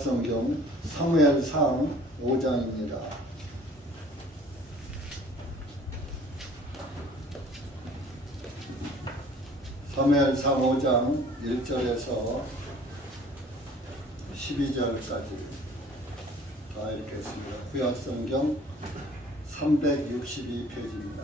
구약성경 사무엘상 5장입니다. 사무엘상 5장 1절에서 12절까지 다 읽겠습니다. 구약성경 362페이지입니다.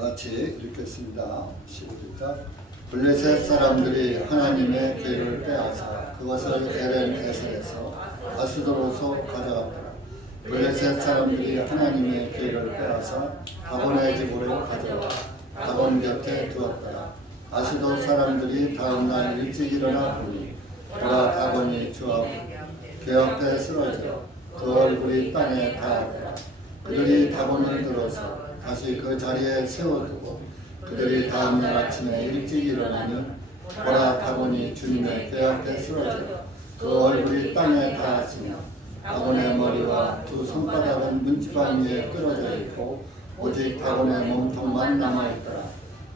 같이 읽겠습니다. 시작. 블레셋 사람들이 하나님의 궤를 빼앗아 그것을 에벤에셀에서 아스도로서 가져갔더라. 블레셋 사람들이 하나님의 궤를 빼앗아 다곤의 집으로 가져와 다곤 곁에 두었더라. 아스돗 사람들이 다음날 일찍 일어나 보니 그가 다곤이 주하고 궤 앞에 쓰러져 그 얼굴이 땅에 닿았더라. 그들이 다곤을 들어서 다시 그 자리에 세워두고 그들이 다음날 아침에 일찍 일어나니 보라 다곤이 주님의 궤 앞에 쓰러져 그 얼굴이 땅에 닿았으며 다곤의 머리와 두 손바닥은 문지방 위에 끌어져 있고 오직 다곤의 몸통만 남아있더라.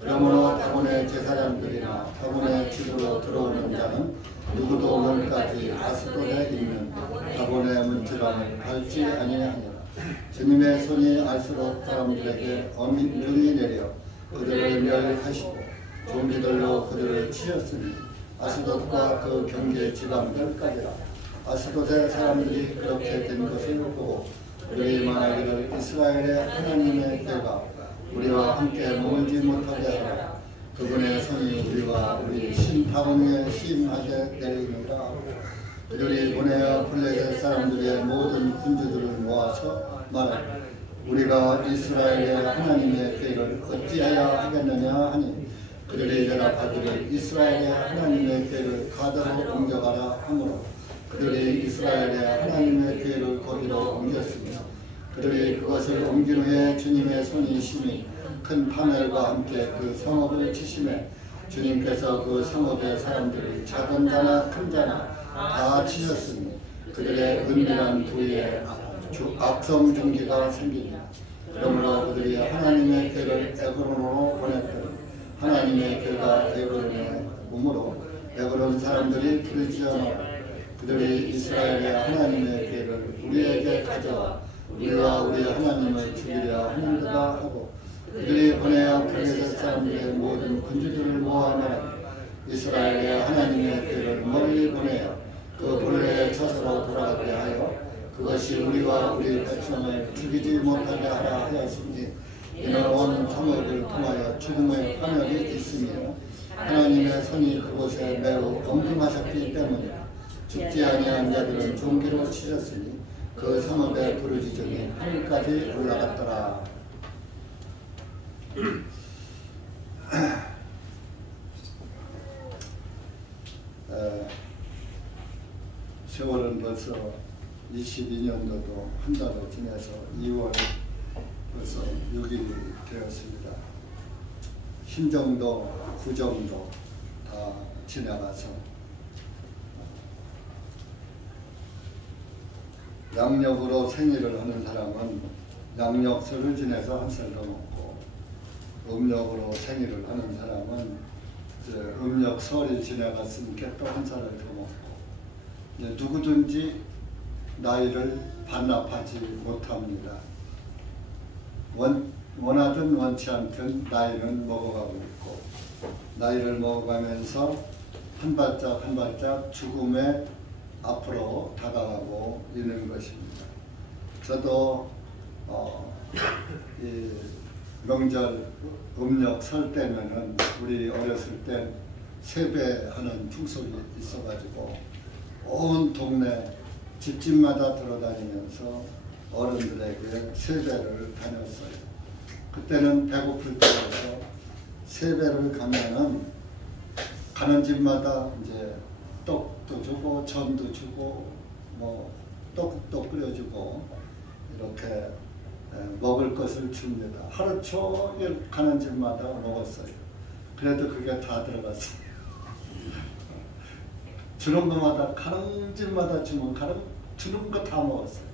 그러므로 다곤의 제사장들이나 다곤의 집으로 들어오는 자는 누구도 오늘까지 아스돗에 있는 다곤의 문지방을 밟지 아니하니라. 주님의 손이 아스돗 사람들에게 엄히 내려 그들을 멸하시고 좀비들로 그들을 치셨으니 아스돗과 그 경계 지방들까지라. 아스돗의 사람들이 그렇게 된 것을 보고 그들이 말하기를 이스라엘의 하나님의 궤가 우리와 함께 머물지 못하게 하라. 그분의 손이 우리와 우리 신 다곤 위에 심하게 내리느니라 하고 그들이 보내어 블레셋 사람들의 모든 군주들을 모아서 말하되 우리가 이스라엘의 하나님의 궤를 어찌하여 하겠느냐 하니 그들이 대답하기를 이스라엘의 하나님의 궤를 가드로 옮겨가라 하므로 그들이 이스라엘의 하나님의 궤를 거기로 옮겼으며 그들이 그것을 옮긴 후에 주님의 손이 심히 큰 파멸과 함께 그 성읍을 치심에 주님께서 그 성읍의 사람들이 작은 자나 큰 자나 다 치셨으니 그들의 은밀한 부위에 악성 종기가 생기니 그러므로 그들이 하나님의 궤를 에그론으로 보냈더니 하나님의 궤가 에그론에 오므로 에그론 사람들이 부르짖어나와 그들이 이스라엘의 하나님의 궤를 우리에게 가져와 우리와 우리 하나님을 죽이려 하는도다 하고 그들이 보내어 블레셋 사람들의 모든 군주들을 모아 말하니 이스라엘의 하나님의 궤를 멀리 보내어 그 본래의 처소로 돌아가게 하여 그것이 우리와 우리 백성을 죽이지 못하게 하라 하였으니 이는 온 성읍을 통하여 죽음의 파멸이 있으며 하나님의 손이 그곳에 매우 엄중하셨기 때문이라. 죽지 아니한 자들은 종기로 치셨으니 그 성읍의 부르짖음이 하늘까지 올라갔더라. 세월은 벌써 22년도도 한 달을 지나서 2월 벌써 6일이 되었습니다. 신정도, 구정도 다 지나가서 양력으로 생일을 하는 사람은 양력설을 지내서 한 살 더 먹고 음력으로 생일을 하는 사람은 음력설이 지나갔으니까 또 한 살을 더 먹고 누구든지 나이를 반납하지 못합니다. 원하든 원치 않든 나이는 먹어가고 있고 나이를 먹어가면서 한 발짝 한 발짝 죽음에 앞으로 다가가고 있는 것입니다. 저도 이 명절 음력 설 때면은 우리 어렸을 때 세배하는 풍속이 있어가지고 온 동네 집집마다 돌아다니면서 어른들에게 세배를 다녔어요. 그때는 배고플 때여서 세배를 가면은 가는 집마다 이제 떡도 주고 전도 주고 뭐 떡국도 끓여주고 이렇게 먹을 것을 줍니다. 하루 종일 가는 집마다 먹었어요. 그래도 그게 다 들어갔어요. 주는 것마다 가는 집마다 주는 거 다 먹었어요.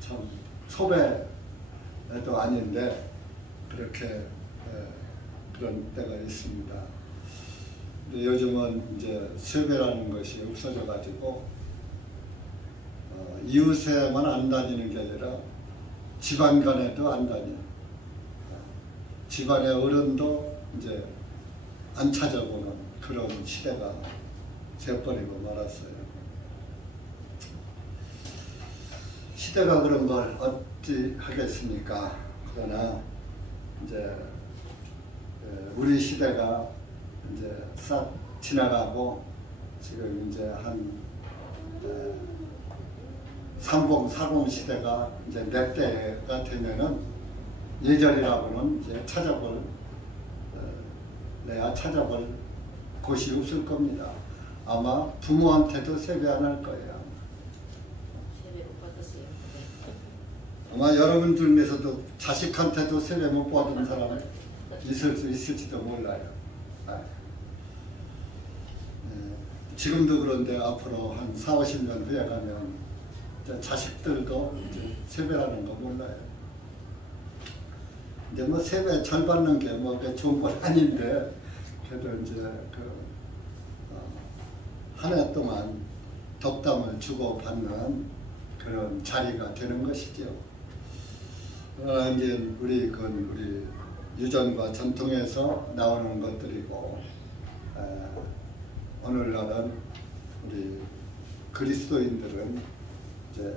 참 소배 해도 아닌데 그렇게 그런 때가 있습니다. 근데 요즘은 이제 세배라는 것이 없어져 가지고 이웃에만 안 다니는 게 아니라 집안 간에도 안 다녀. 집안의 어른도 이제 안 찾아보는 그런 시대가 돼버리고 말았어요. 시대가 그런 걸 어찌 하겠습니까? 그러나 이제 우리 시대가 이제 싹 지나가고 지금 이제 한 30, 40 시대가 이제 내 때가 되면은 예절이라고는 이제 내가 찾아볼 곳이 없을 겁니다. 아마 부모한테도 세배 안 할 거예요. 세배 못 받았어요. 아마 여러분 중에서도 자식한테도 세배 못 받은 사람 있을 수 있을지도 몰라요. 지금도 그런데 앞으로 한 4, 50년 후에 가면 자식들도 이제 세배라는 거 몰라요. 근데 뭐 세배 잘 받는 게 뭐 좋은 건 아닌데 그래도 이제 한 해 동안 덕담을 주고 받는 그런 자리가 되는 것이죠. 그러나 이제 우리 유전과 전통에서 나오는 것들이고 오늘날은 우리 그리스도인들은 이제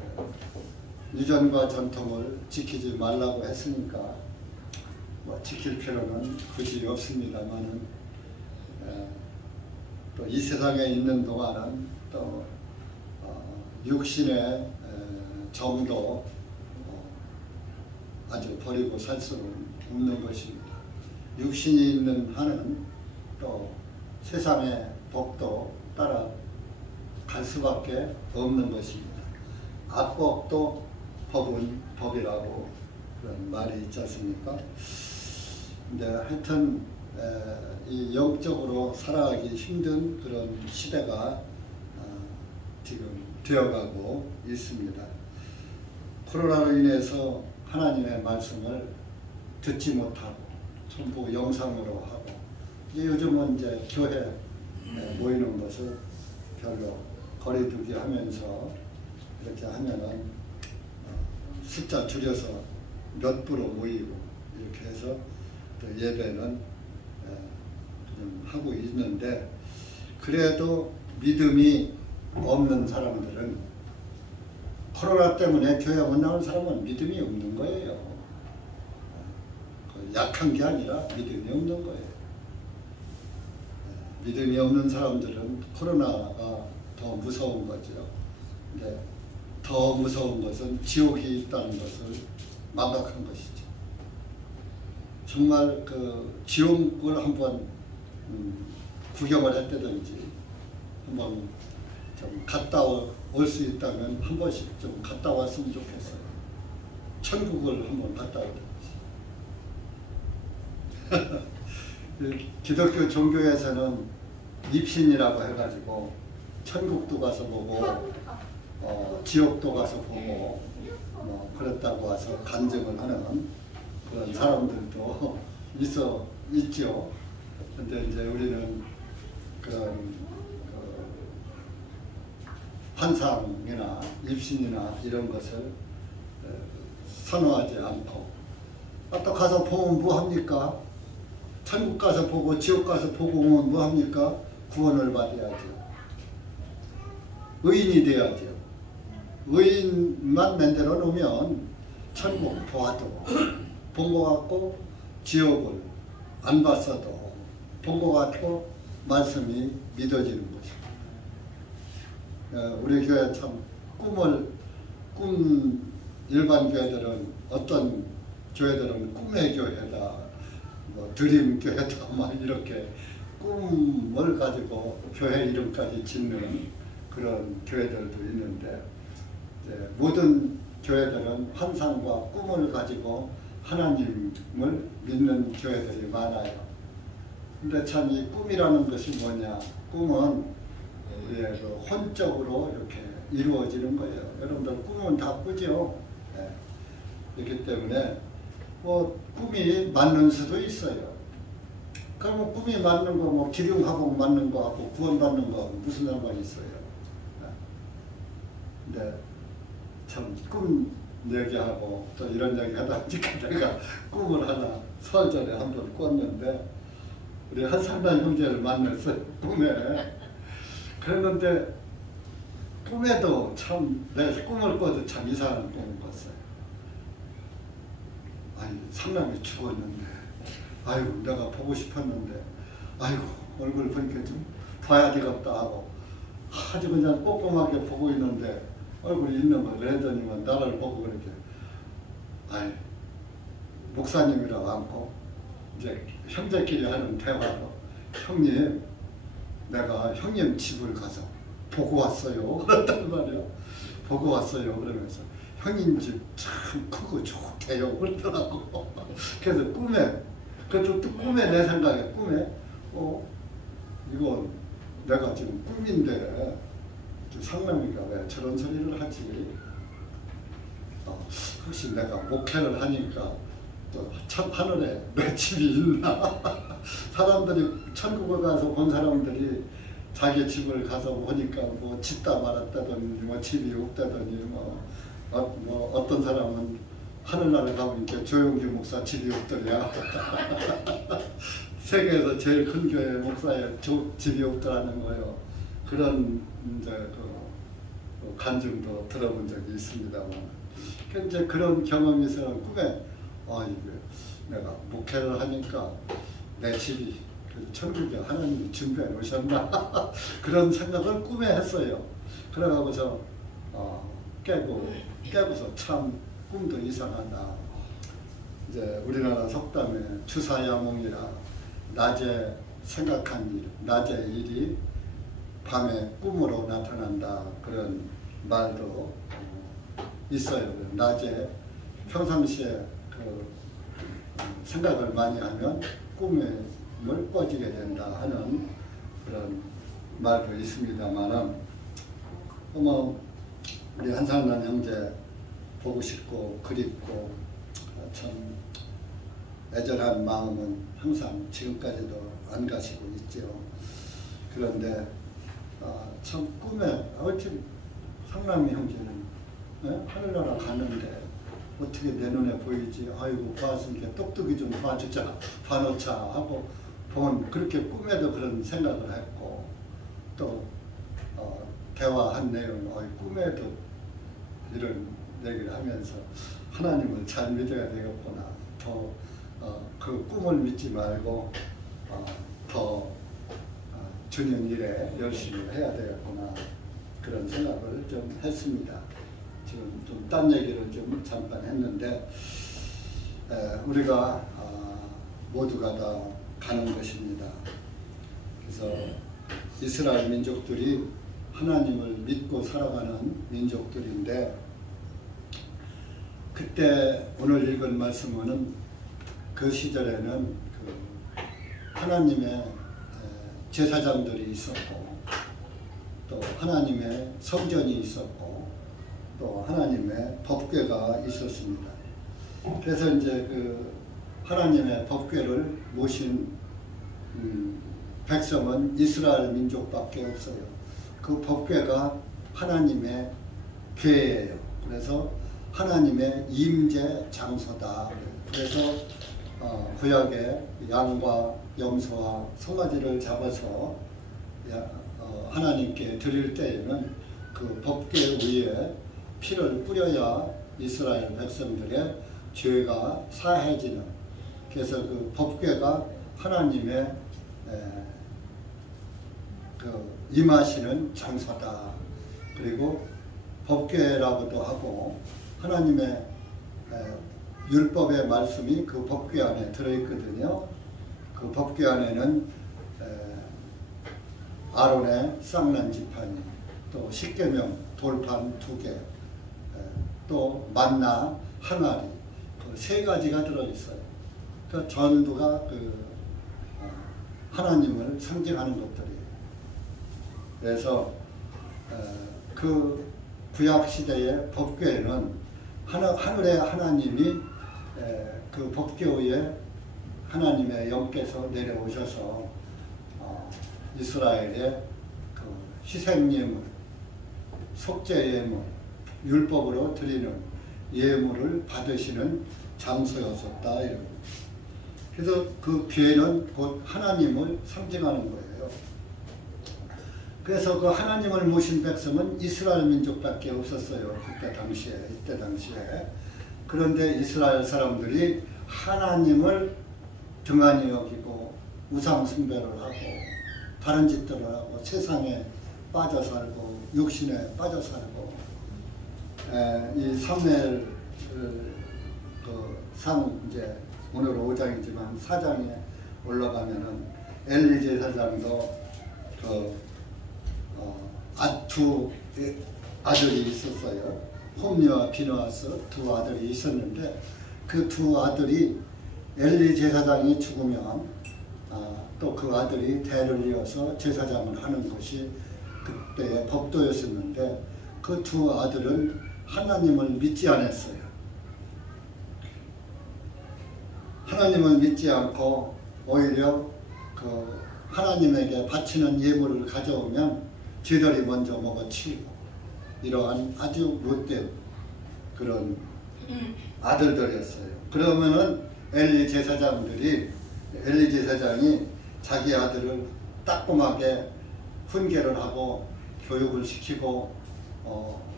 유전과 전통을 지키지 말라고 했으니까 뭐 지킬 필요는 굳이 없습니다만은 또 이 세상에 있는 동안은 또 육신의 정도 아주 버리고 살 수는 없는 것입니다. 육신이 있는 한은 또 세상의 법도 따라 갈 수밖에 없는 것입니다. 악법도 법은 법이라고 그런 말이 있지 않습니까? 근데 하여튼 이 영적으로 살아가기 힘든 그런 시대가 지금 되어가고 있습니다. 코로나로 인해서 하나님의 말씀을 듣지 못하고 전부 영상으로 하고 이제 요즘은 이제 교회 모이는 것을 별로 거리두기 하면서 이렇게 하면은 숫자 줄여서 몇 부로 모이고 이렇게 해서 또 예배는 좀 하고 있는데 그래도 믿음이 없는 사람들은 코로나 때문에 교회 못 나온 사람은 믿음이 없는 거예요. 약한 게 아니라 믿음이 없는 거예요. 믿음이 없는 사람들은 코로나가 더 무서운 거죠. 근데 더 무서운 것은 지옥이 있다는 것을 망각한 것이죠. 정말 지옥을 한번 구경을 했다든지 한번 좀 갔다 올 수 있다면 한 번씩 좀 갔다 왔으면 좋겠어요. 천국을 한번 갔다 오든지. 기독교 종교에서는 입신이라고 해가지고 천국도 가서 보고 지옥도 가서 보고 그랬다고 와서 간증을 하는 그런 사람들도 있죠. 근데 이제 우리는 그런 환상이나 입신이나 이런 것을 선호하지 않고 또 가서 보면 뭐합니까? 천국 가서 보고 지옥 가서 보고 오면 뭐합니까? 구원을 받아야죠. 의인이 돼야죠. 의인만 만들어 놓으면 천국 보아도 본 것 같고 지옥을 안 봤어도 본 것 같고 말씀이 믿어지는 것입니다. 우리 교회 참 일반 교회들은 어떤 교회들은 꿈의 교회다, 드림 교회다, 막 이렇게 꿈을 가지고 교회 이름까지 짓는 그런 교회들도 있는데 모든 교회들은 환상과 꿈을 가지고 하나님을 믿는 교회들이 많아요. 근데 참 이 꿈이라는 것이 뭐냐? 꿈은 우리의 혼적으로 이렇게 이루어지는 거예요. 여러분들 꿈은 다 꾸죠? 네. 그렇기 때문에 뭐 꿈이 맞는 수도 있어요. 그러면 꿈이 맞는 거, 뭐 기륭화복 맞는 거하고 구원받는 거하고 무슨 상관이 있어요? 근데 참 꿈 얘기하고 또 이런 얘기 하다 보니까 내가 꿈을 하나 설전에 한번 꿨는데 우리 한상단 형제를 만났어요. 꿈에. 그랬는데 꿈에도 참 내 꿈을 꿔도 참 이상한 꿈을 꿨어요. 아니 상남이 죽었는데 아이고 내가 보고 싶었는데 아이고 얼굴 보니까 좀 봐야 되겠다 하고 아주 그냥 꼼꼼하게 보고 있는데 얼굴이 있는 걸 레더니만 나를 보고 그렇게 아이 목사님이라고 앉고 이제 형제끼리 하는 대화로 형님 내가 형님 집을 가서 보고 왔어요 그랬단 말이야. 보고 왔어요 그러면서 형님 집 참 크고 좋대요 그러더라고. 그래서 꿈에 그것도 또 꿈에 내 생각에 꿈에 이거 내가 지금 꿈인데 상남이가 왜 저런 소리를 하지? 혹시 내가 목회를 하니까 또 참 하늘에 내 집이 있나? 사람들이 천국에 가서 본 사람들이 자기 집을 가서 보니까 뭐 짓다 말았다더니 뭐 집이 없다더니 뭐 어떤 사람은 하늘나라 가보니까 조용기 목사 집이 없더냐. 세계에서 제일 큰 교회 목사의 집이 없더라는 거예요. 그런 이제 그 간증도 들어본 적이 있습니다만, 이제 그런 경험이 있어서 꿈에 이게 내가 목회를 하니까 내 집이 천국에 하나님이 준비해 놓으셨나 그런 생각을 꿈에 했어요. 그래가지고서 깨고서 참 꿈도 이상하다. 이제 우리나라 속담에 주사야몽이라 낮에 생각한 일, 낮의 일이 밤에 꿈으로 나타난다 그런 말도 있어요. 낮에 평상시에 그 생각을 많이 하면 꿈을 꿔지게 된다 하는 그런 말도 있습니다만은 우리 한상난 형제 보고 싶고 그립고 참 애절한 마음은 항상 지금까지도 안 가시고 있죠. 그런데 참 꿈에 어떻게 상남이 형제는 하늘나라 가는데 어떻게 내 눈에 보이지? 아이고 봤으니까 똑똑히 좀 봐주자, 봐놓자 하고 그렇게 꿈에도 그런 생각을 했고 또 대화한 내용 꿈에도 이런 얘기를 하면서 하나님을 잘 믿어야 되겠구나. 더 그 꿈을 믿지 말고 더 주님 일에 열심히 해야 되겠구나 그런 생각을 좀 했습니다. 지금 좀 딴 얘기를 좀 잠깐 했는데 우리가 모두가 다 가는 것입니다. 그래서 이스라엘 민족들이 하나님을 믿고 살아가는 민족들인데 그때 오늘 읽은 말씀은 그 시절에는 그 하나님의 제사장들이 있었고 또 하나님의 성전이 있었고 또 하나님의 법궤가 있었습니다. 그래서 이제 그 하나님의 법궤를 모신 백성은 이스라엘 민족밖에 없어요. 그 법궤가 하나님의 궤예요. 그래서 하나님의 임재 장소다. 그래서 구약에 양과 염소와 송아지를 잡아서 하나님께 드릴 때에는 그 법궤 위에 피를 뿌려야 이스라엘 백성들의 죄가 사해지는, 그래서 그 법궤가 하나님의 그 임하시는 장소다. 그리고 법궤라고도 하고 하나님의 율법의 말씀이 그 법궤 안에 들어있거든요. 그 법궤 안에는 아론의 쌍난 지팡이, 또 십계명 돌판 2개, 또 만나 항아리, 그 3가지가 들어있어요. 그 전부가 그 하나님을 상징하는 것들이에요. 그래서 그 구약 시대의 법궤에는 하늘의 하나님이 그 법궤에 하나님의 영께서 내려오셔서 이스라엘의 그 희생예물, 속죄예물, 율법으로 드리는 예물을 받으시는 장소였었다. 그래서 그 궤는 곧 하나님을 상징하는 거예요. 그래서 그 하나님을 모신 백성은 이스라엘 민족밖에 없었어요. 이때 당시에. 그런데 이스라엘 사람들이 하나님을 등한히 여기고 우상 숭배를 하고 다른 짓들을 하고 세상에 빠져 살고 육신에 빠져 살고 이 사무엘 상 이제 오늘 5장이지만 4장에 올라가면은 엘리 제사장도 두 아들이 있었어요. 홈리와 비느하스 두 아들이 있었는데 그 두 아들이 엘리 제사장이 죽으면 또 그 아들이 대를 이어서 제사장을 하는 것이 그때의 법도였었는데 그 두 아들은 하나님을 믿지 않았어요. 하나님을 믿지 않고 오히려 그 하나님에게 바치는 예물을 가져오면 쥐들이 먼저 먹어치우고 이러한 아주 못된 그런 아들들이었어요. 그러면은 엘리 제사장이 자기 아들을 따끔하게 훈계를 하고 교육을 시키고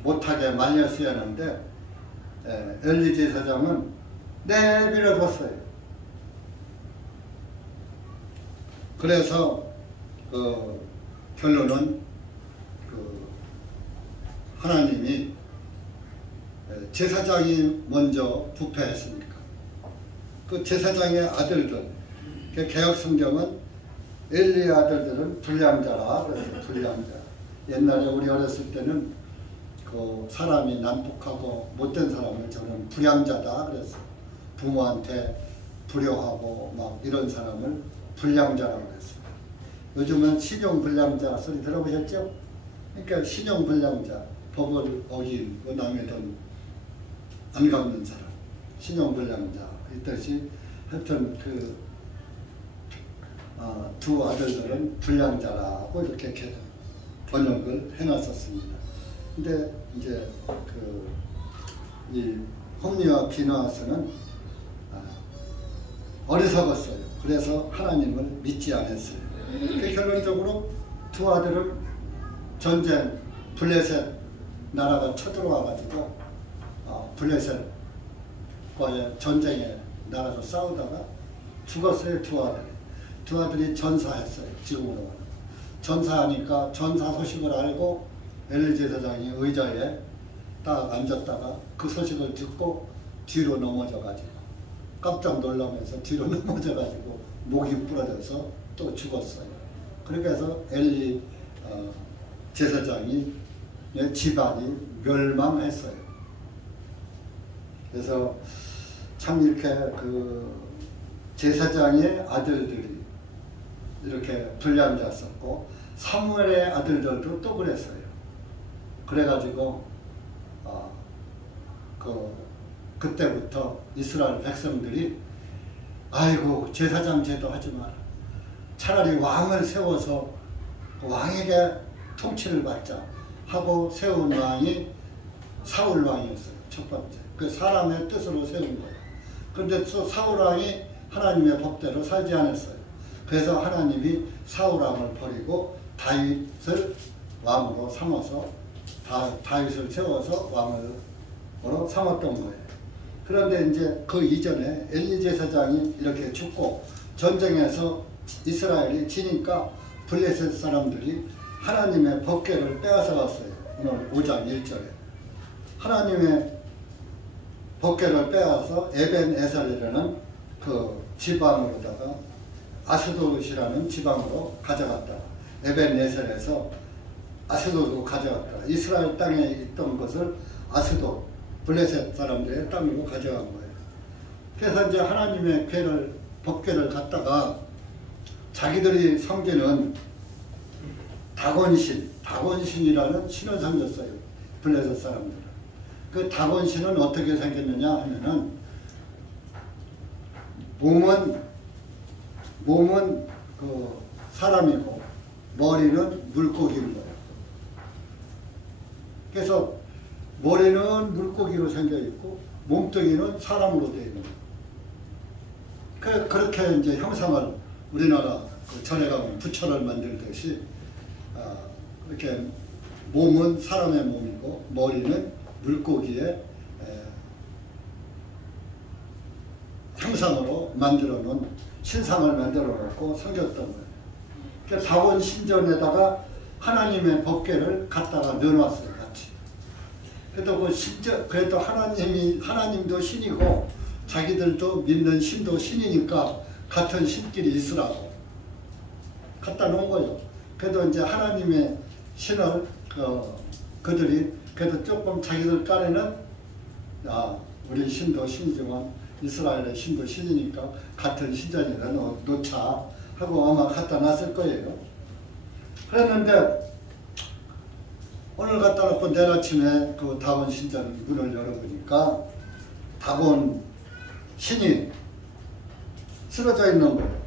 못하게 말렸어야 하는데 엘리 제사장은 내버려뒀어요. 그래서 결론은 하나님이 제사장이 먼저 부패했으니까 그 제사장의 아들들, 개혁 성경은 엘리의 아들들은 불량자라 그래서 불량자. 옛날에 우리 어렸을 때는 그 사람이 난폭하고 못된 사람을 저는 불량자다 그래서 부모한테 불효하고 막 이런 사람을 불량자라고 그랬어요. 요즘은 신용불량자 소리 들어보셨죠? 그러니까 신용불량자, 법을 어기고 남의 돈 안 갚는 사람, 신용불량자 이 뜻이 하여튼 두 아들들은 불량자라고 이렇게 번역을 해놨었습니다. 근데 이제 이 홈리와 비느하스는 어리석었어요. 그래서 하나님을 믿지 않았어요. 결론적으로 두 아들은 전쟁, 블레셋 나라가 쳐들어와가지고 블레셋과의 전쟁에 나가서 싸우다가 죽었어요. 두 아들이 전사했어요. 지금으로 전사하니까 전사 소식을 알고 엘리 제사장이 의자에 딱 앉았다가 그 소식을 듣고 뒤로 넘어져가지고 깜짝 놀라면서 뒤로 넘어져가지고 목이 부러져서 또 죽었어요. 그렇게 해서 엘리 제사장이 집안이 멸망했어요. 그래서 참 이렇게 제사장의 아들들이 이렇게 불량자였었고 사무엘의 아들들도 또 그랬어요. 그래가지고 그때부터 이스라엘 백성들이 아이고 제사장 제도 하지 마라. 차라리 왕을 세워서 왕에게 통치를 받자 하고 세운 왕이 사울 왕이었어요. 첫 번째. 그 사람의 뜻으로 세운 거예요. 그런데 또 사울 왕이 하나님의 법대로 살지 않았어요. 그래서 하나님이 사울 왕을 버리고 다윗을 왕으로 삼아서 다윗을 세워서 왕으로 삼았던 거예요. 그런데 이제 그 이전에 엘리 제사장이 이렇게 죽고 전쟁에서 이스라엘이 지니까 블레셋 사람들이 하나님의 법궤를 빼앗아 갔어요. 오늘 5장 1절에 하나님의 법궤를 빼앗아서 에벤에살이라는 그 지방으로다가 아스도롯이라는 지방으로 가져갔다. 에벤에살에서 아스도롯으로 가져갔다. 이스라엘 땅에 있던 것을 아스돗 블레셋 사람들의 땅으로 가져간 거예요. 그래서 이제 하나님의 법궤를 갖다가 자기들이 섬기는 다곤신이라는 신을 섬겼어요. 블레셋 사람들은. 그 다곤신은 어떻게 생겼느냐 하면은 몸은 그 사람이고 머리는 물고기인 거예요. 그래서 머리는 물고기로 생겨 있고 몸뚱이는 사람으로 되어 있는 거예요. 그렇게 이제 형상을 우리나라 그 전에 가면 부처를 만들듯이 이렇게 몸은 사람의 몸이고 머리는 물고기의 형상으로 만들어 놓은 신상을 만들어 놓고 섬겼던 거예요. 그러니까 다원 신전에다가 하나님의 법궤를 갖다가 넣어놨어요, 같이. 그래도 하나님도 신이고 자기들도 믿는 신도 신이니까 같은 신끼리 있으라고 갖다 놓은 거죠. 그래도 이제 하나님의 신을 그들이 그래도 조금 자기들 딴에는 우리 신도 신이지만 이스라엘의 신도 신이니까 같은 신전에다 놓자 하고 아마 갖다 놨을 거예요. 그랬는데 오늘 갖다 놓고 내일 아침에 그 다곤 신전 문을 열어보니까 다곤 신이 쓰러져 있는 거예요.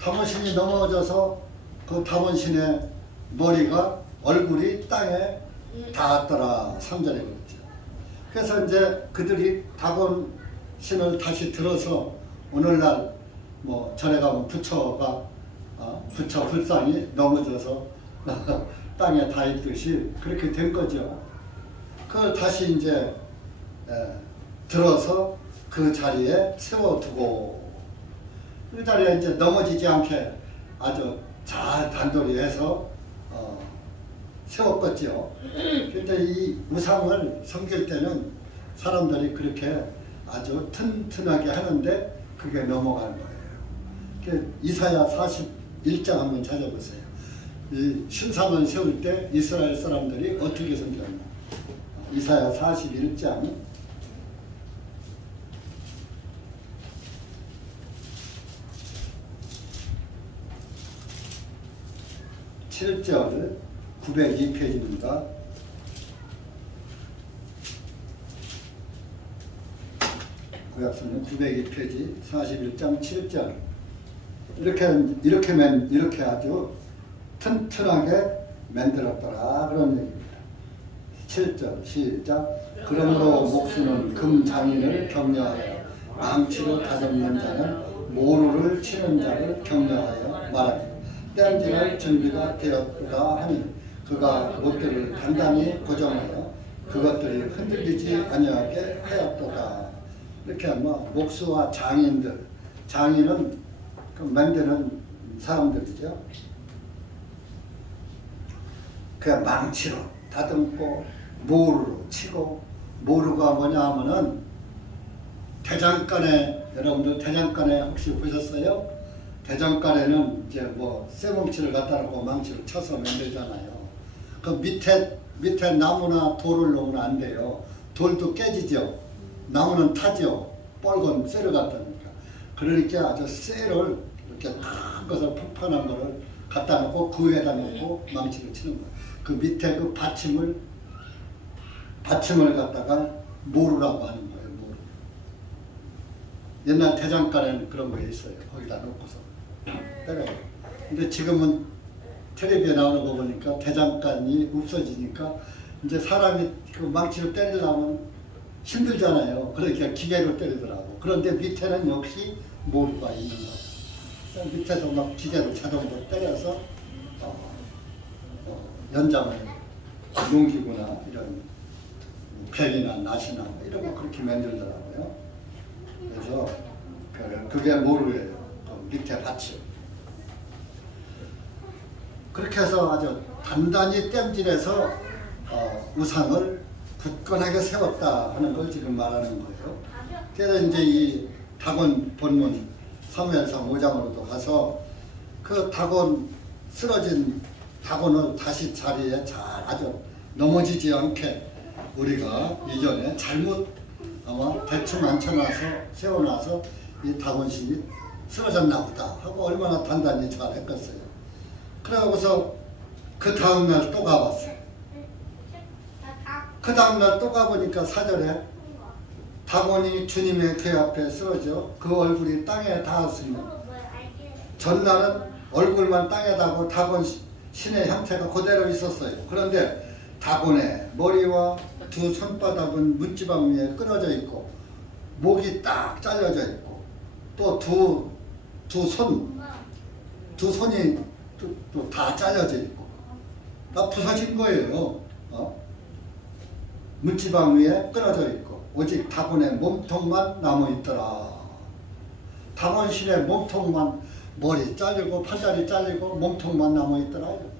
다곤 신이 넘어져서 그 다곤 신의 머리가 얼굴이 땅에 닿았더라 3절에 그랬죠. 그래서 이제 그들이 다곤 신을 다시 들어서 오늘날 뭐 전에 가면 부처가 부처 불상이 넘어져서 땅에 닿았듯이 그렇게 된 거죠. 그걸 다시 이제 들어서 그 자리에 세워두고 그 자리에 이제 넘어지지 않게 아주 잘 단돌이 해서 세웠겠죠. 그런데 이 우상을 섬길 때는 사람들이 그렇게 아주 튼튼하게 하는데 그게 넘어가는 거예요. 이사야 41장 한번 찾아보세요. 이 신상을 세울 때 이스라엘 사람들이 어떻게 섬겼나. 이사야 41장 7절 902페이지입니다. 구약성경 902페이지 41장 7절 이렇게 아주 튼튼하게 만들었더라 그런 얘기입니다. 7절 시작. 그러므로 목수는 금장인을 격려하여 망치로 다듬는 자는 모루를 치는 자를 격려하여 말하니 땜질할 준비가 되었다 하니 그가 못들을 단단히 고정하여 그것들이 흔들리지 아니하게 하였도다. 이렇게 하면 목수와 장인들, 장인은 그 만드는 사람들이죠. 그 망치로 다듬고 모루로 치고, 모루가 뭐냐 하면은 대장간에, 여러분들 대장간에 혹시 보셨어요? 대장간에는 이제 뭐 쇠뭉치를 갖다 놓고 망치로 쳐서 만들잖아요. 그 밑에 나무나 돌을 놓으면 안 돼요. 돌도 깨지죠. 나무는 타죠. 뻘건 쇠를 갖다 놓으니까. 그러니까 아주 쇠를 이렇게 큰 것을 폭판한 거를 갖다 놓고 그 위에다 놓고 망치를 치는 거예요. 그 밑에 그 받침을 갖다가 모루라고 하는 거예요. 모루. 옛날 대장간에는 그런 거 있어요. 거기다 놓고서 때려요. 근데 지금은 텔레비에 나오는 거 보니까 대장간이 없어지니까 이제 사람이 그 망치로 때리려면 힘들잖아요. 그러니까 기계로 때리더라고. 그런데 밑에는 역시 모루가 있는 거예요. 밑에서 막 기계로 자동으로 때려서 연장을 농기구나 이런 벨이나 낫이나 이런 거 그렇게 만들더라고요. 그래서 그게 모루예요. 그 밑에 받침. 그렇게 해서 아주 단단히 땜질해서 우상을 굳건하게 세웠다 하는 걸 지금 말하는 거예요. 그래서 이제 이 다곤 본문 사무엘상 5장으로도 가서 그 다곤 쓰러진 다곤을 다시 자리에 잘 아주 넘어지지 않게 우리가 이전에 잘못 아마 대충 앉혀놔서 세워놔서 이 다곤신이 쓰러졌나 보다 하고 얼마나 단단히 잘 했겠어요. 그러고서 그 다음날 또 가봤어요. 그 다음날 또 가보니까 사절에 다곤이 주님의 궤 앞에 쓰러져 그 얼굴이 땅에 닿았으며 전날은 얼굴만 땅에 닿고 다곤 신의 형태가 그대로 있었어요. 그런데 다곤의 머리와 두 손바닥은 문지방 위에 끊어져 있고 목이 딱 잘려져 있고 또 두 손이 또 다 잘려져 있고 다 부서진 거예요. 문지방 위에 끊어져 있고 오직 다곤의 몸통만 남아있더라. 다곤 신의 몸통만 머리 잘리고 팔다리 잘리고 몸통만 남아있더라요.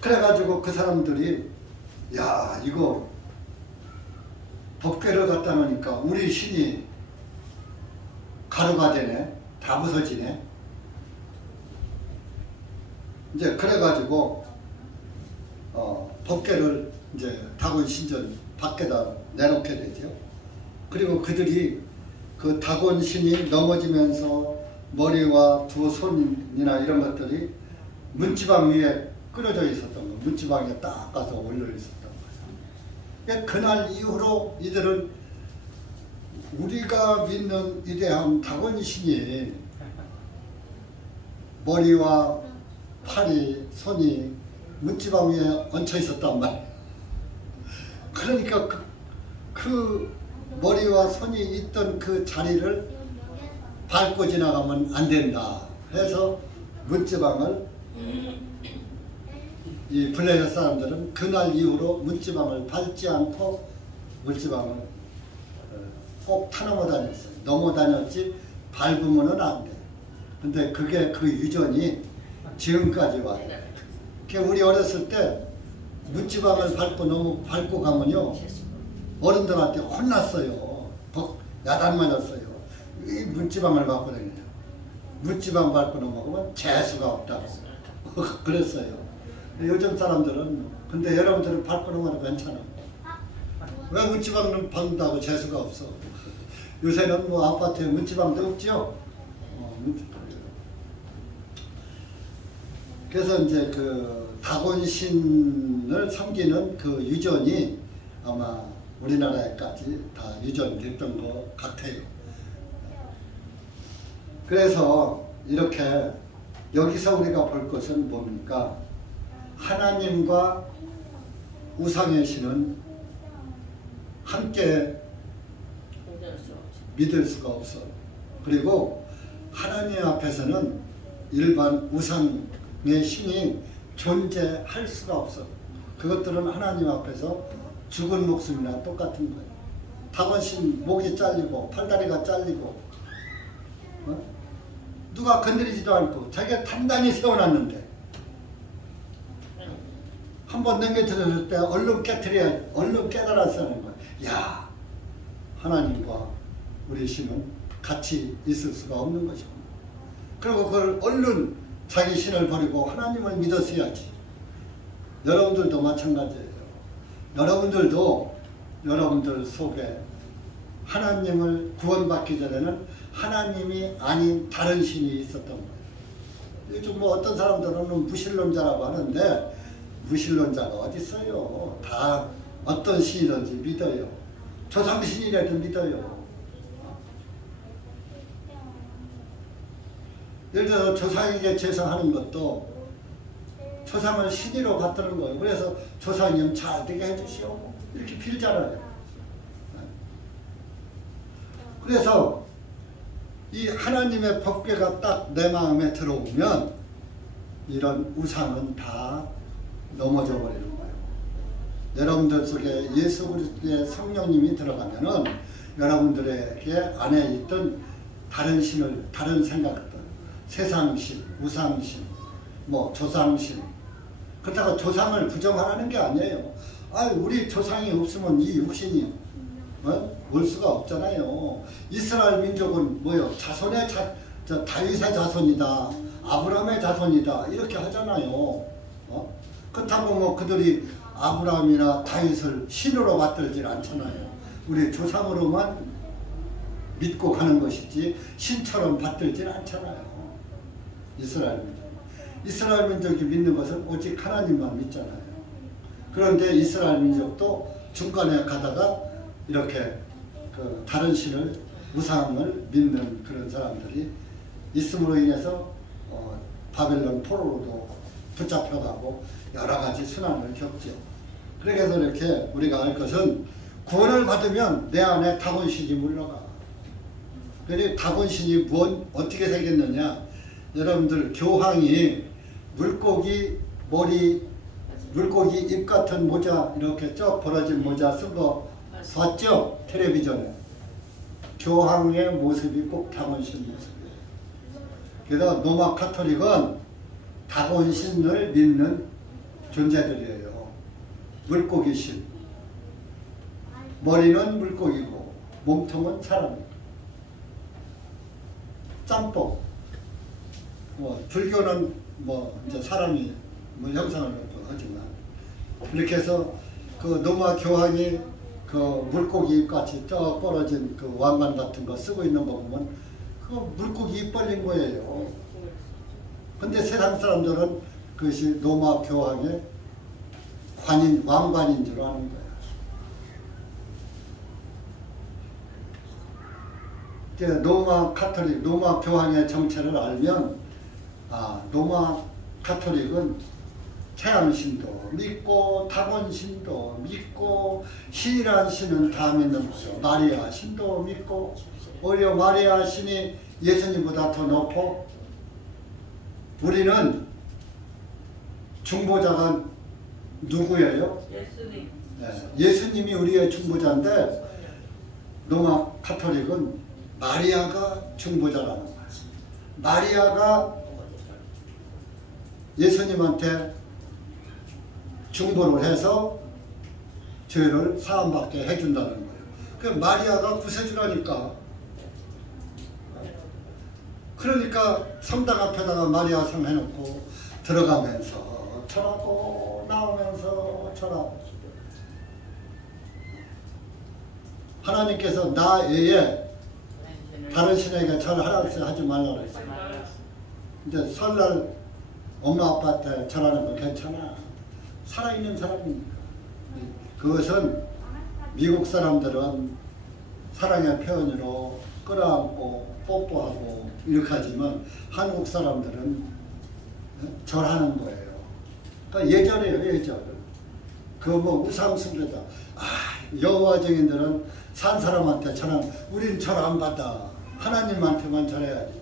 그래가지고 그 사람들이 야 이거 법궤를 갖다 놓으니까 우리 신이 가루가 되네. 다 부서지네. 이제 그래가지고 법궤를 이제 다곤 신전 밖에다 내놓게 되죠. 그리고 그들이 그 다곤 신이 넘어지면서 머리와 두 손이나 이런 것들이 문지방 위에 끊어져 있었던 거, 문지방에 딱 가서 올려 있었던 거예요. 그날 이후로 이들은 우리가 믿는 위대한 다곤 신이 머리와 팔이, 손이 문지방 위에 얹혀 있었단 말이에요. 그러니까 그 머리와 손이 있던 그 자리를 밟고 지나가면 안 된다 해서 문지방을 이 블레셋 사람들은 그날 이후로 문지방을 밟지 않고 문지방을 꼭 타넘어 다녔어요. 넘어 다녔지 밟으면은 안 돼. 근데 그게 그 유전이 지금까지 와요. 그러니까 우리 어렸을 때 문지방을 밟고 가면요 어른들한테 혼났어요. 야단 맞았어요. 이 문지방을 밟고 다니냐. 문지방 밟고 넘어가면 재수가 없다고 그랬어요. 요즘 사람들은 근데 여러분들은 밟고 넘어가도 괜찮아. 왜 문지방은 밟는다고 재수가 없어. 요새는 뭐 아파트에 문지방도 없죠. 그래서 이제 그 다곤신을 섬기는 그 유전이 아마 우리나라에까지 다 유전됐던 것 같아요. 그래서 이렇게 여기서 우리가 볼 것은 뭡니까? 하나님과 우상의 신은 함께 믿을 수가 없어. 그리고 하나님 앞에서는 일반 우상의 신이 존재할 수가 없어. 그것들은 하나님 앞에서 죽은 목숨이나 똑같은 거예요. 다곤신 목이 잘리고 팔다리가 잘리고 누가 건드리지도 않고 자기가 단단히 세워놨는데 한번 넘겨들었을 때 얼른 깨트려야 얼른 깨달았다는 거야. 야, 하나님과 우리 신은 같이 있을 수가 없는 것이고. 그리고 그걸 얼른 자기 신을 버리고 하나님을 믿었어야지. 여러분들도 마찬가지예요. 여러분들도 여러분들 속에 하나님을 구원받기 전에는 하나님이 아닌 다른 신이 있었던 거예요. 요즘 뭐 어떤 사람들은 무신론자라고 하는데 무신론자가 어디 있어요. 다 어떤 신이든지 믿어요. 조상신이라도 믿어요. 예를 들어서 조상에게 제사하는 것도 조상을 신이로 받드는 거예요. 그래서 조상님 잘 되게 해주시오 이렇게 빌잖아요. 그래서 이 하나님의 법궤가 딱 내 마음에 들어오면 이런 우상은 다 넘어져 버리는 거예요. 여러분들 속에 예수 그리스도의 성령님이 들어가면은 여러분들에게 안에 있던 다른 신을, 다른 생각들, 세상신, 우상신, 뭐 조상신, 그렇다고 조상을 부정하라는 게 아니에요. 우리 조상이 없으면 이 육신이 올 수가 없잖아요. 이스라엘 민족은 뭐요? 자손의 다윗의 자손이다, 아브라함의 자손이다 이렇게 하잖아요. 그렇다고 뭐 그들이 아브라함이나 다윗을 신으로 받들질 않잖아요. 우리 조상으로만 믿고 가는 것이지 신처럼 받들질 않잖아요. 이스라엘 민족. 이스라엘 민족이 믿는 것은 오직 하나님만 믿잖아요. 그런데 이스라엘 민족도 중간에 가다가 이렇게 그 다른 신을, 우상을 믿는 그런 사람들이 있음으로 인해서 바벨론 포로로도 붙잡혀가고 여러 가지 순환을 겪죠. 그래서 이렇게 우리가 알 것은 구원을 받으면 내 안에 다곤신이 물러가. 그리고 다곤신이 어떻게 생겼느냐? 여러분들 교황이 물고기 머리, 물고기 입 같은 모자, 이렇게 쩍 벌어진 모자 쓴 거 봤죠? 텔레비전에. 교황의 모습이 꼭 다곤신 모습이에요. 그래서 로마 카톨릭은 다곤신을 믿는 존재들이에요. 물고기 신. 머리는 물고기고 몸통은 사람이고. 짬뽕. 불교는 이제 사람이 형상을 갖고 하지만, 이렇게 해서 그 로마 교황이 그 물고기 같이 쩍 벌어진 그 왕관 같은 거 쓰고 있는 거 보면 그 물고기 입 벌린 거예요. 근데 세상 사람들은 그것이 로마 교황의 왕관인 줄 아는 거예요. 로마 카톨릭, 로마 교황의 정체를 알면, 로마 카톨릭은 태양신도 믿고 다곤신도 믿고 신이란 신은 다 믿는 거죠. 마리아 신도 믿고, 오히려 마리아 신이 예수님보다 더 높고, 우리는 중보자가 누구예요? 예수님. 네, 예수님이 우리의 중보자인데 로마 카톨릭은 마리아가 중보자라는 거예요. 마리아가 예수님한테 중보를 해서 죄를 사함받게 해준다는 거예요. 그 마리아가 구세주라니까. 그러니까 성당 앞에다가 마리아 상 해놓고 들어가면서 절하고 나오면서 절하고. 하나님께서 나 외에 다른 신에게 절하라고 하지 말라고 그랬어요. 근데 설날 엄마 아빠한테 절하는 건 괜찮아. 살아있는 사람이니까. 그것은 미국 사람들은 사랑의 표현으로 끌어안고 뽀뽀하고 이렇게 하지만 한국 사람들은 절하는 거예요. 그러니까 예절이에요, 예절. 그 우상 숭배다. 여호와 증인들은 산 사람한테 절하는, 우린 절 안 받아. 하나님한테만 절해야지.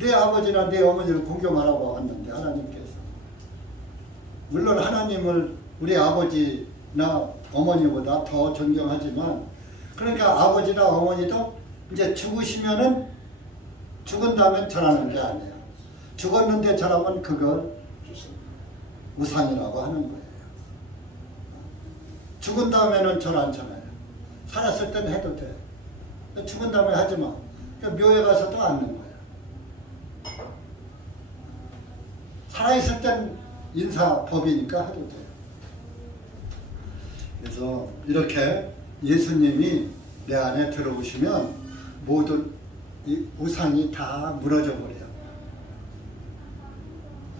내 아버지나 내 어머니를 공경하라고 왔는데 하나님께서. 물론 하나님을 우리 아버지나 어머니보다 더 존경하지만, 그러니까 아버지나 어머니도 이제 죽으시면은, 죽은 다음에 절하는 게 아니에요. 죽었는데 절하면 그걸 우상이라고 하는 거예요. 죽은 다음에는 절 안 쳐놔요. 살았을 때는 해도 돼. 죽은 다음에 하지 마. 그러니까 묘에 가서도 않는 거예요. 살아있을 땐 인사법이니까 해도 돼요. 그래서 이렇게 예수님이 내 안에 들어오시면 모든 이 우상이 다 무너져 버려요.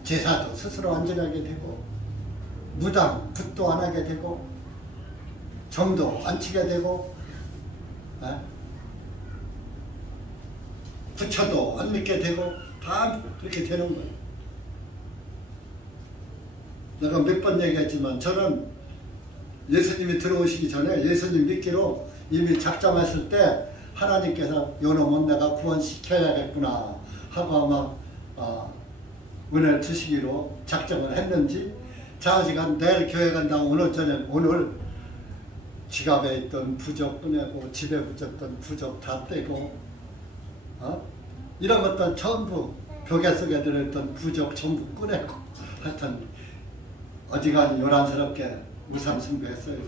제사도 스스로 안 지나게 되고, 무당, 굿도 안 하게 되고, 점도 안 치게 되고, 부처도 안 믿게 되고, 다 그렇게 되는 거예요. 내가 몇 번 얘기했지만 저는 예수님이 들어오시기 전에 예수님 믿기로 이미 작정했을 때 하나님께서 요놈은 내가 구원시켜야겠구나 하고 아마 은혜를 주시기로 작정을 했는지, 자식은 내일 교회 간다고 오늘 지갑에 있던 부적 꺼내고 집에 붙였던 부적 다 떼고, 이런 것들 전부 벽에 속에 들어있던 부적 전부 꺼내고, 하여튼 어지간히 요란스럽게 우상 숭배했어요.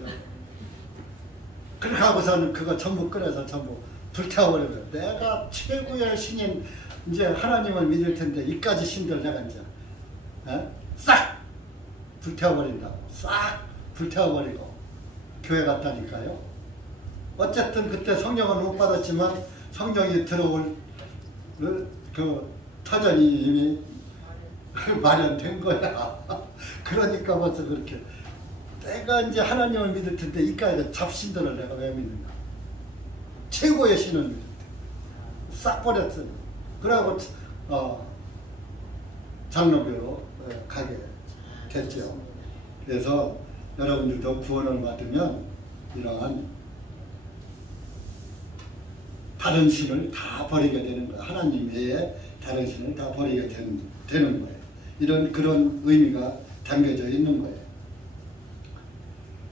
그렇게 하고서는 그거 전부 꺼내서 전부 불태워버려요. 내가 최고의 신인 이제 하나님을 믿을 텐데 이까지 신들 내가 이제 싹 불태워버린다고. 싹 불태워버리고 교회 갔다니까요. 어쨌든 그때 성령은 못 받았지만 성령이 들어올 그 터전이 이미 마련된 거야. 그러니까 벌써 그렇게 내가 이제 하나님을 믿을 텐데 이까지 잡신들을 내가 왜 믿는가? 최고의 신을 믿을 때 싹 버렸어요. 그러고 장로교로 가게 됐죠. 그래서 여러분들도 구원을 받으면 이러한 다른 신을 다 버리게 되는 거예요. 하나님 외에 다른 신을 다 버리게 되는 거예요. 그런 의미가 담겨져 있는 거예요.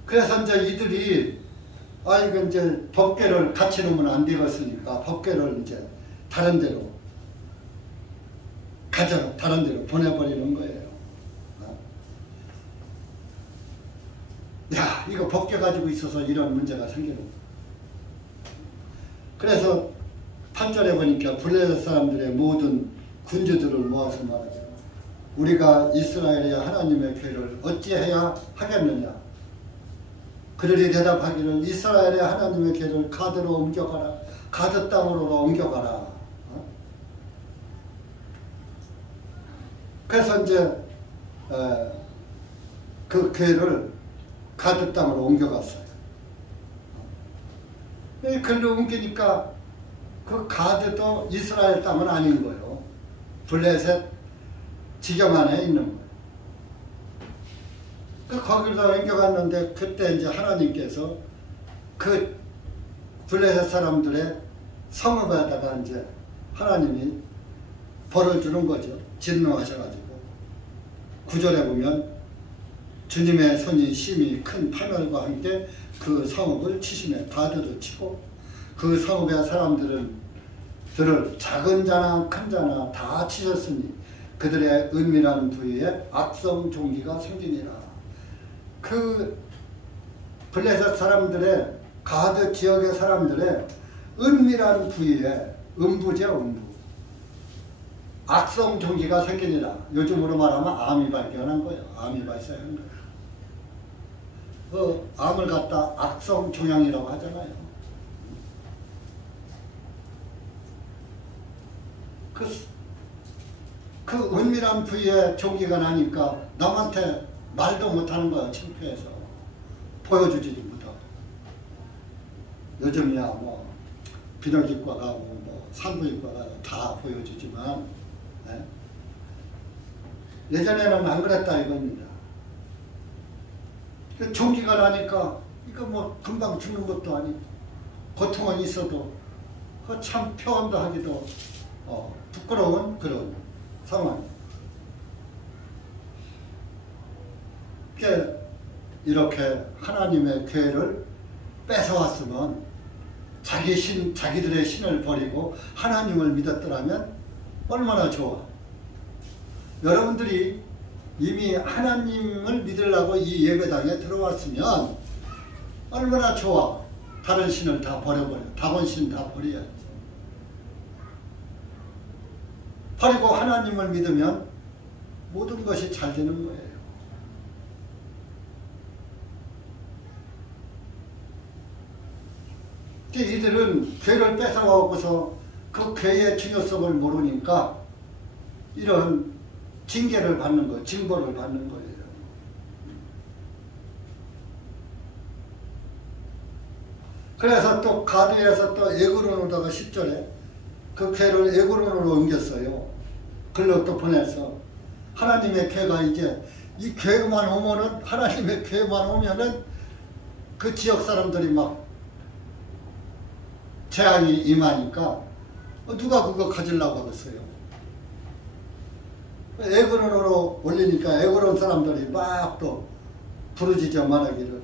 그래서 이제 이들이 이거 이제 법궤를 같이 놓으면 안 되겠으니까 법궤를 이제 다른 데로 다른 데로 보내버리는 거예요. 야, 이거 법궤 가지고 있어서 이런 문제가 생기는 거예요. 그래서 8절에 보니까 블레셋 사람들의 모든 군주들을 모아서 말하죠. 우리가 이스라엘의 하나님의 궤를 어찌해야 하겠느냐? 그들이 대답하기를 이스라엘의 하나님의 궤를 가드로 옮겨가라. 가드 땅으로 옮겨가라. 그래서 이제 그 궤를 가드 땅으로 옮겨갔어요. 글로 옮기니까 그 가드도 이스라엘 땅은 아닌 거예요. 블레셋 지경 안에 있는 거예요. 거기다 옮겨갔는데 그때 이제 하나님께서 그 블레셋 사람들의 성읍에다가 이제 하나님이 벌을 주는 거죠. 진노하셔가지고 9절에 보면 주님의 손이 심히 큰 파멸과 함께 그 성읍을 치시며 가드를 치고 그 성읍의 사람들을 작은 자나 큰 자나 다 치셨으니 그들의 은밀한 부위에 악성 종기가 생기니라. 그 블레셋 사람들의 가드 지역의 사람들의 은밀한 부위에 음부죠. 악성 종기가 생기니라. 요즘으로 말하면 암이 발견한 거예요. 암이 발생한 거예요. 암을 갖다 악성 종양이라고 하잖아요. 그 은밀한 부위에 종기가 나니까 남한테 말도 못하는 거야. 창피해서 보여주지도 못하고. 요즘이야 뭐 비뇨기과 가고 뭐 산부인과 가고 다 보여주지만 예전에는 안 그랬다 이겁니다. 종기가 나니까 이거 뭐 금방 죽는 것도 아니고 고통은 있어도 참 표현도 하기도 부끄러운 그런 상황. 이렇게 하나님의 궤를 뺏어왔으면 자기들의 신을 버리고 하나님을 믿었더라면 얼마나 좋아. 여러분들이 이미 하나님을 믿으려고 이 예배당에 들어왔으면 얼마나 좋아. 다른 신을 다 버려버려. 다른 신 다 버려야지. 버리고 하나님을 믿으면 모든 것이 잘 되는 거예요. 이들은 궤를 뺏어가고서 그 궤의 중요성을 모르니까 이런 징계를 받는 거예요. 징벌을 받는 거예요. 그래서 또 가드에서 또 에그론으로다가 10절에 그 궤를 에그론으로 옮겼어요. 글로 또 보내서 하나님의 궤가 이제 이 궤만 오면은 하나님의 궤만 오면은 그 지역 사람들이 막 재앙이 임하니까 누가 그거 가지려고 하겠어요. 에그론으로 올리니까 에그론 사람들이 막 또 부르짖어 말하기를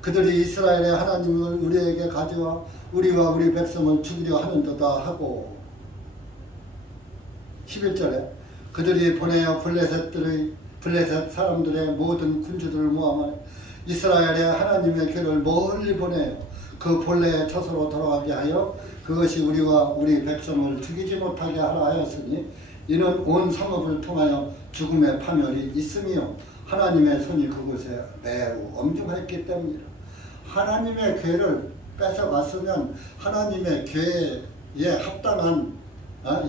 그들이 이스라엘의 하나님을 우리에게 가져와 우리와 우리 백성을 죽이려 하는도다 하고 11절에 그들이 보내어 블레셋 사람들의 모든 군주들을 모아만 이스라엘의 하나님의 궤를 멀리 보내어 그 본래의 처소로 돌아가게 하여 그것이 우리와 우리 백성을 죽이지 못하게 하라 하였으니 이는 온 성읍을 통하여 죽음의 파멸이 있으며 하나님의 손이 그곳에 매우 엄중했기 때문이라. 하나님의 궤를 뺏어갔으면 하나님의 궤에 합당한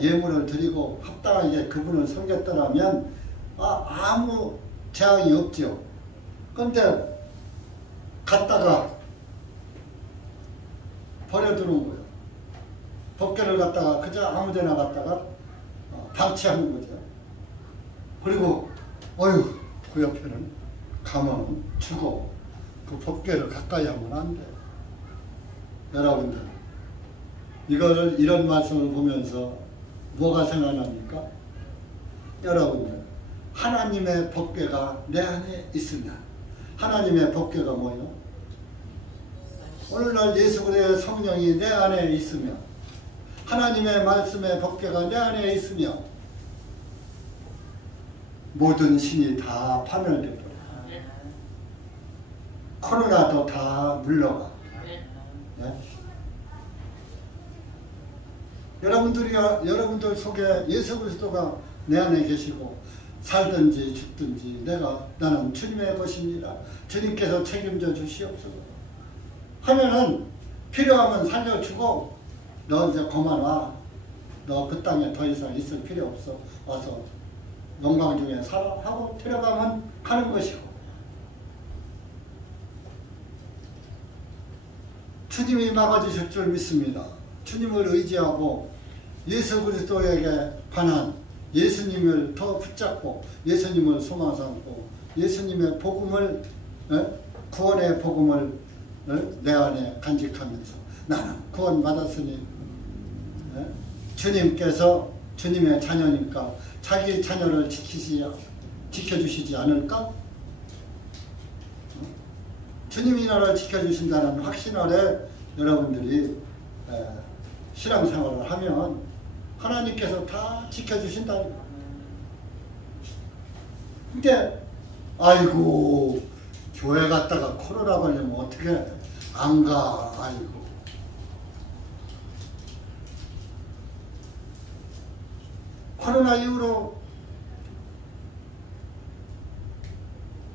예물을 드리고 합당하게 그분을 섬겼더라면 아무 제약이 없죠. 그런데 갔다가 버려두는 거예요. 법궤를 갖다가 그저 아무데나 갖다가 방치하는 거죠. 그리고 어휴 그 옆에는 가면 죽어. 그 법궤를 가까이 하면 안 돼요. 여러분들 이런 말씀을 보면서 뭐가 생각납니까? 여러분들 하나님의 법궤가 내 안에 있으면 하나님의 법궤가 뭐예요? 오늘날 예수 그리스도의 성령이 내 안에 있으며 하나님의 말씀의 법궤가 내 안에 있으며 모든 신이 다 파멸되고 코로나도 다 물러가. 네? 여러분들 속에 예수 그리스도가 내 안에 계시고 살든지 죽든지 나는 주님의 것입니다. 주님께서 책임져 주시옵소서. 하면은 필요하면 살려주고 너 이제 그만 와. 너 그 땅에 더 이상 있을 필요 없어. 와서 영광 중에 살아 하고 데려가면 가는 것이고 주님이 막아주실 줄 믿습니다. 주님을 의지하고 예수 그리스도에게 관한 예수님을 더 붙잡고 예수님을 소망 삼고 예수님의 복음을 구원의 복음을 내 안에 간직하면서 나는 구원 받았으니 주님께서 주님의 자녀니까 자기 자녀를 지켜주시지 않을까? 주님이 나를 지켜주신다는 확신 아래 여러분들이 신앙생활을 하면 하나님께서 다 지켜주신다. 근데 아이고 교회 갔다가 코로나 걸리면 어떻게 안 가? 아이고 코로나 이후로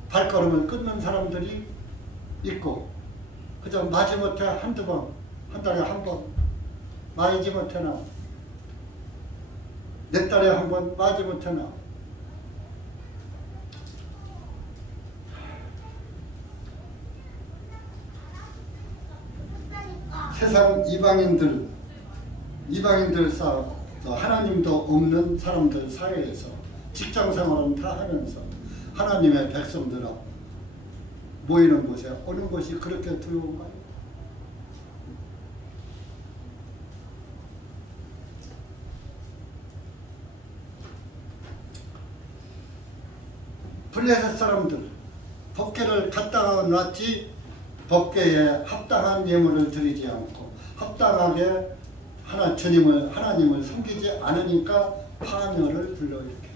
발걸음을 끊는 사람들이 있고 그저 마지못해 한두 번, 한 달에 한 번 마지못해나 몇 달에 한 번 마지못해나 세상 이방인들 싸움 하나님도 없는 사람들 사이에서 직장생활은 다 하면서 하나님의 백성들하고 모이는 곳에 오는 것이 그렇게 두려운가요? 블레셋 사람들 법궤를 갖다가 놨지 법궤에 합당한 예물을 드리지 않고 합당하게 하나님을 섬기지 않으니까 파멸을 불러일으켜.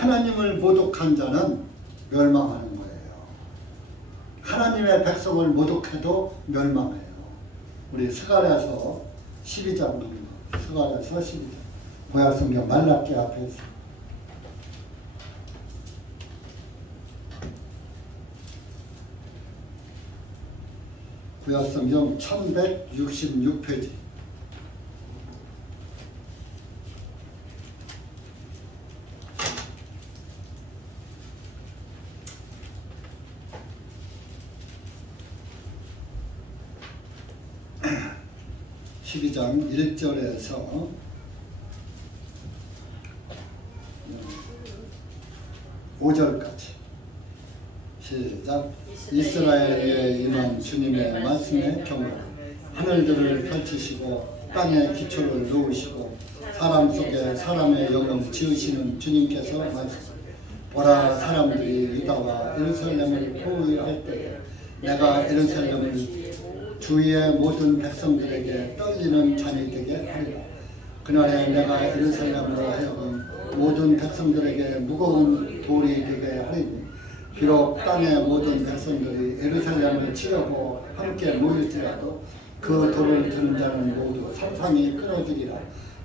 하나님을 모독한 자는 멸망하는 거예요. 하나님의 백성을 모독해도 멸망해요. 우리 스가랴서 12장 갑니다. 스가랴서 12장. 구약성경 말라기 앞에 있습니다. 구약성경 1166페이지. (12장) 1절에서 5절까지 시작. 이스라엘에 임한 주님의 말씀의 경우 하늘들을 펼치시고 땅에 기초를 놓으시고 사람 속에 사람의 영을 지으시는 주님께서 말씀. 보라, 사람들이 유다와 예루살렘을 포위할 때에 내가 예루살렘을 주위의 모든 백성들에게 떨리는 잔이 되게 하리라. 그날에 내가 예루살렘으로 하여금 모든 백성들에게 무거운 돌이 되게 하리니 비록 땅의 모든 백성들이 예루살렘을 치려고 함께 모일지라도 그 돌을 드는 자는 모두 산산이 끊어지리라.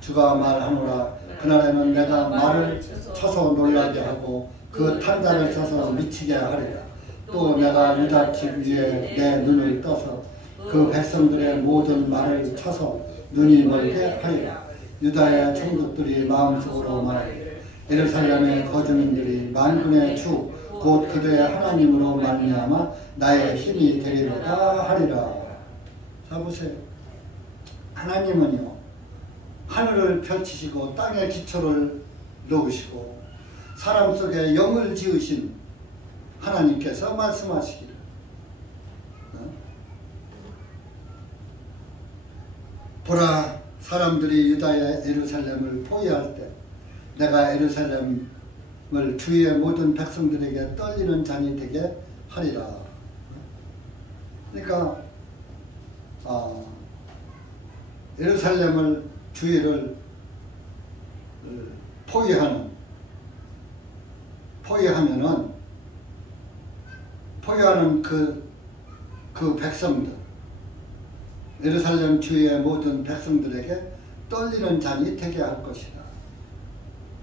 주가 말하노라. 그날에는 내가 말을 쳐서 놀라게 하고 그 탄자를 쳐서 미치게 하리라. 또 내가 유다 집 위에 내 눈을 떠서 그 백성들의 모든 말을 쳐서 눈이 멀게 하리라. 유다의 총독들이 마음속으로 말하기를 예루살렘의 거주민들이 만군의 주 곧 그들의 하나님으로 말미암아 나의 힘이 되리로다 하리라. 자 보세요. 하나님은요 하늘을 펼치시고 땅에 기초를 놓으시고 사람 속에 영을 지으신 하나님께서 말씀하시기를 보라, 사람들이 유다의 예루살렘을 포위할 때 내가 예루살렘을 주위의 모든 백성들에게 떨리는 잔이 되게 하리라. 그러니까 예루살렘을 주위를 포위하는 그 백성들, 예루살렘 주위의 모든 백성들에게 떨리는 잔이 되게 할 것이다.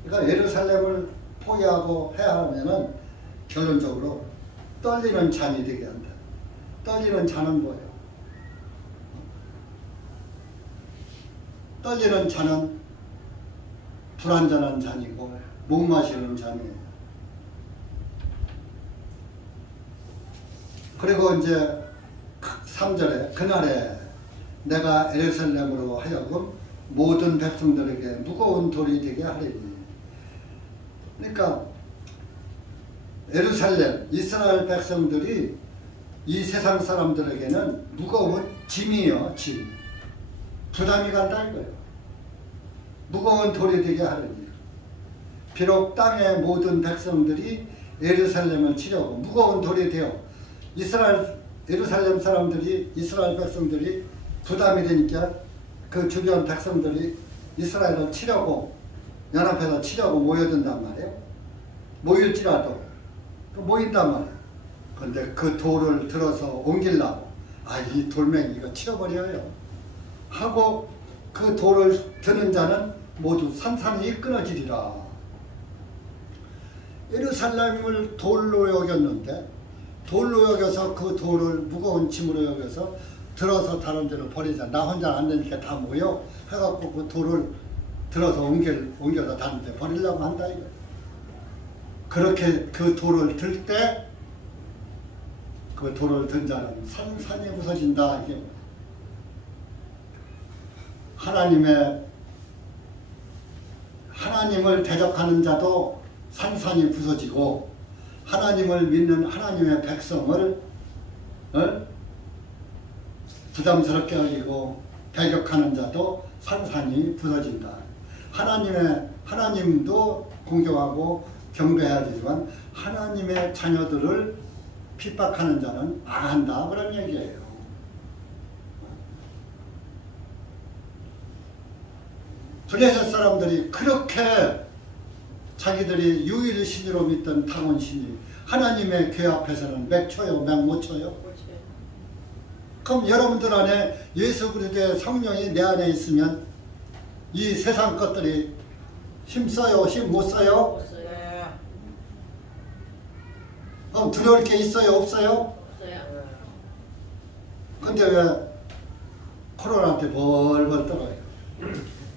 그러니까 예루살렘을 포위하고 해야 하면은 결론적으로 떨리는 잔이 되게 한다. 떨리는 잔은 뭐예요? 떨리는 잔은 불완전한 잔이고 못 마시는 잔이에요. 그리고 이제 3절에 그날에 내가 예루살렘으로 하여금 모든 백성들에게 무거운 돌이 되게 하리니. 그러니까 예루살렘 이스라엘 백성들이 이 세상 사람들에게는 무거운 짐이요, 짐. 부담이 간다 이거예요. 무거운 돌이 되게 하리니. 비록 땅의 모든 백성들이 예루살렘을 치려고 무거운 돌이 되어 예루살렘 사람들이 이스라엘 백성들이 부담이 되니까 그 주변 백성들이 이스라엘을 치려고 연합해서 치려고 모여든단 말이에요. 모일지라도 모인단 말이에요. 그런데 그 돌을 들어서 옮기려고 이 돌멩이 이거 치워버려요 하고 그 돌을 드는 자는 모두 산산이 끊어지리라. 예루살렘을 돌로 여겼는데 돌로 여겨서 그 돌을 무거운 짐으로 여겨서 들어서 다른 데로 버리자. 나 혼자 안 되니까 다 모여 해갖고 그 돌을 들어서 옮겨서 다른 데 버리려고 한다 이거. 그렇게 그 돌을 들 때 그 돌을 든 자는 산산이 부서진다 이게. 하나님을 대적하는 자도 산산이 부서지고 하나님을 믿는 하나님의 백성을 부담스럽게 여기고 배격하는 자도 산산이 부서진다. 하나님도 공경하고 경배해야 되지만 하나님의 자녀들을 핍박하는 자는 안 한다 그런 얘기예요. 블레셋 사람들이 그렇게 자기들이 유일신으로 믿던 타곤신이 하나님의 궤 앞에서는 맥쳐요, 맥 못 쳐요? 그럼 여러분들 안에 예수 그리스도의 성령이 내 안에 있으면 이 세상 것들이 힘써요, 힘 못 써요? 그럼 두려울 게 있어요, 없어요? 없어요. 근데 왜 코로나한테 벌벌 떨어요?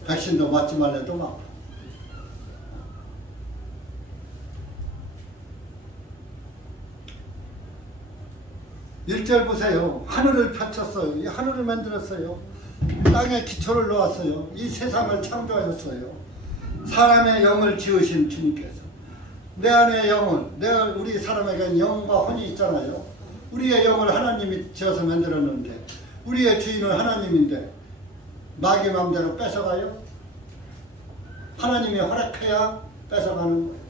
백신도 맞지 말래도 막. 1절 보세요. 하늘을 펼쳤어요. 이 하늘을 만들었어요. 땅에 기초를 놓았어요. 이 세상을 창조하셨어요. 사람의 영을 지으신 주님께서. 내 안에 영은, 우리 사람에게는 영과 혼이 있잖아요. 우리의 영을 하나님이 지어서 만들었는데 우리의 주인은 하나님인데 마귀 마음대로 뺏어가요? 하나님이 허락해야 뺏어가는 거예요.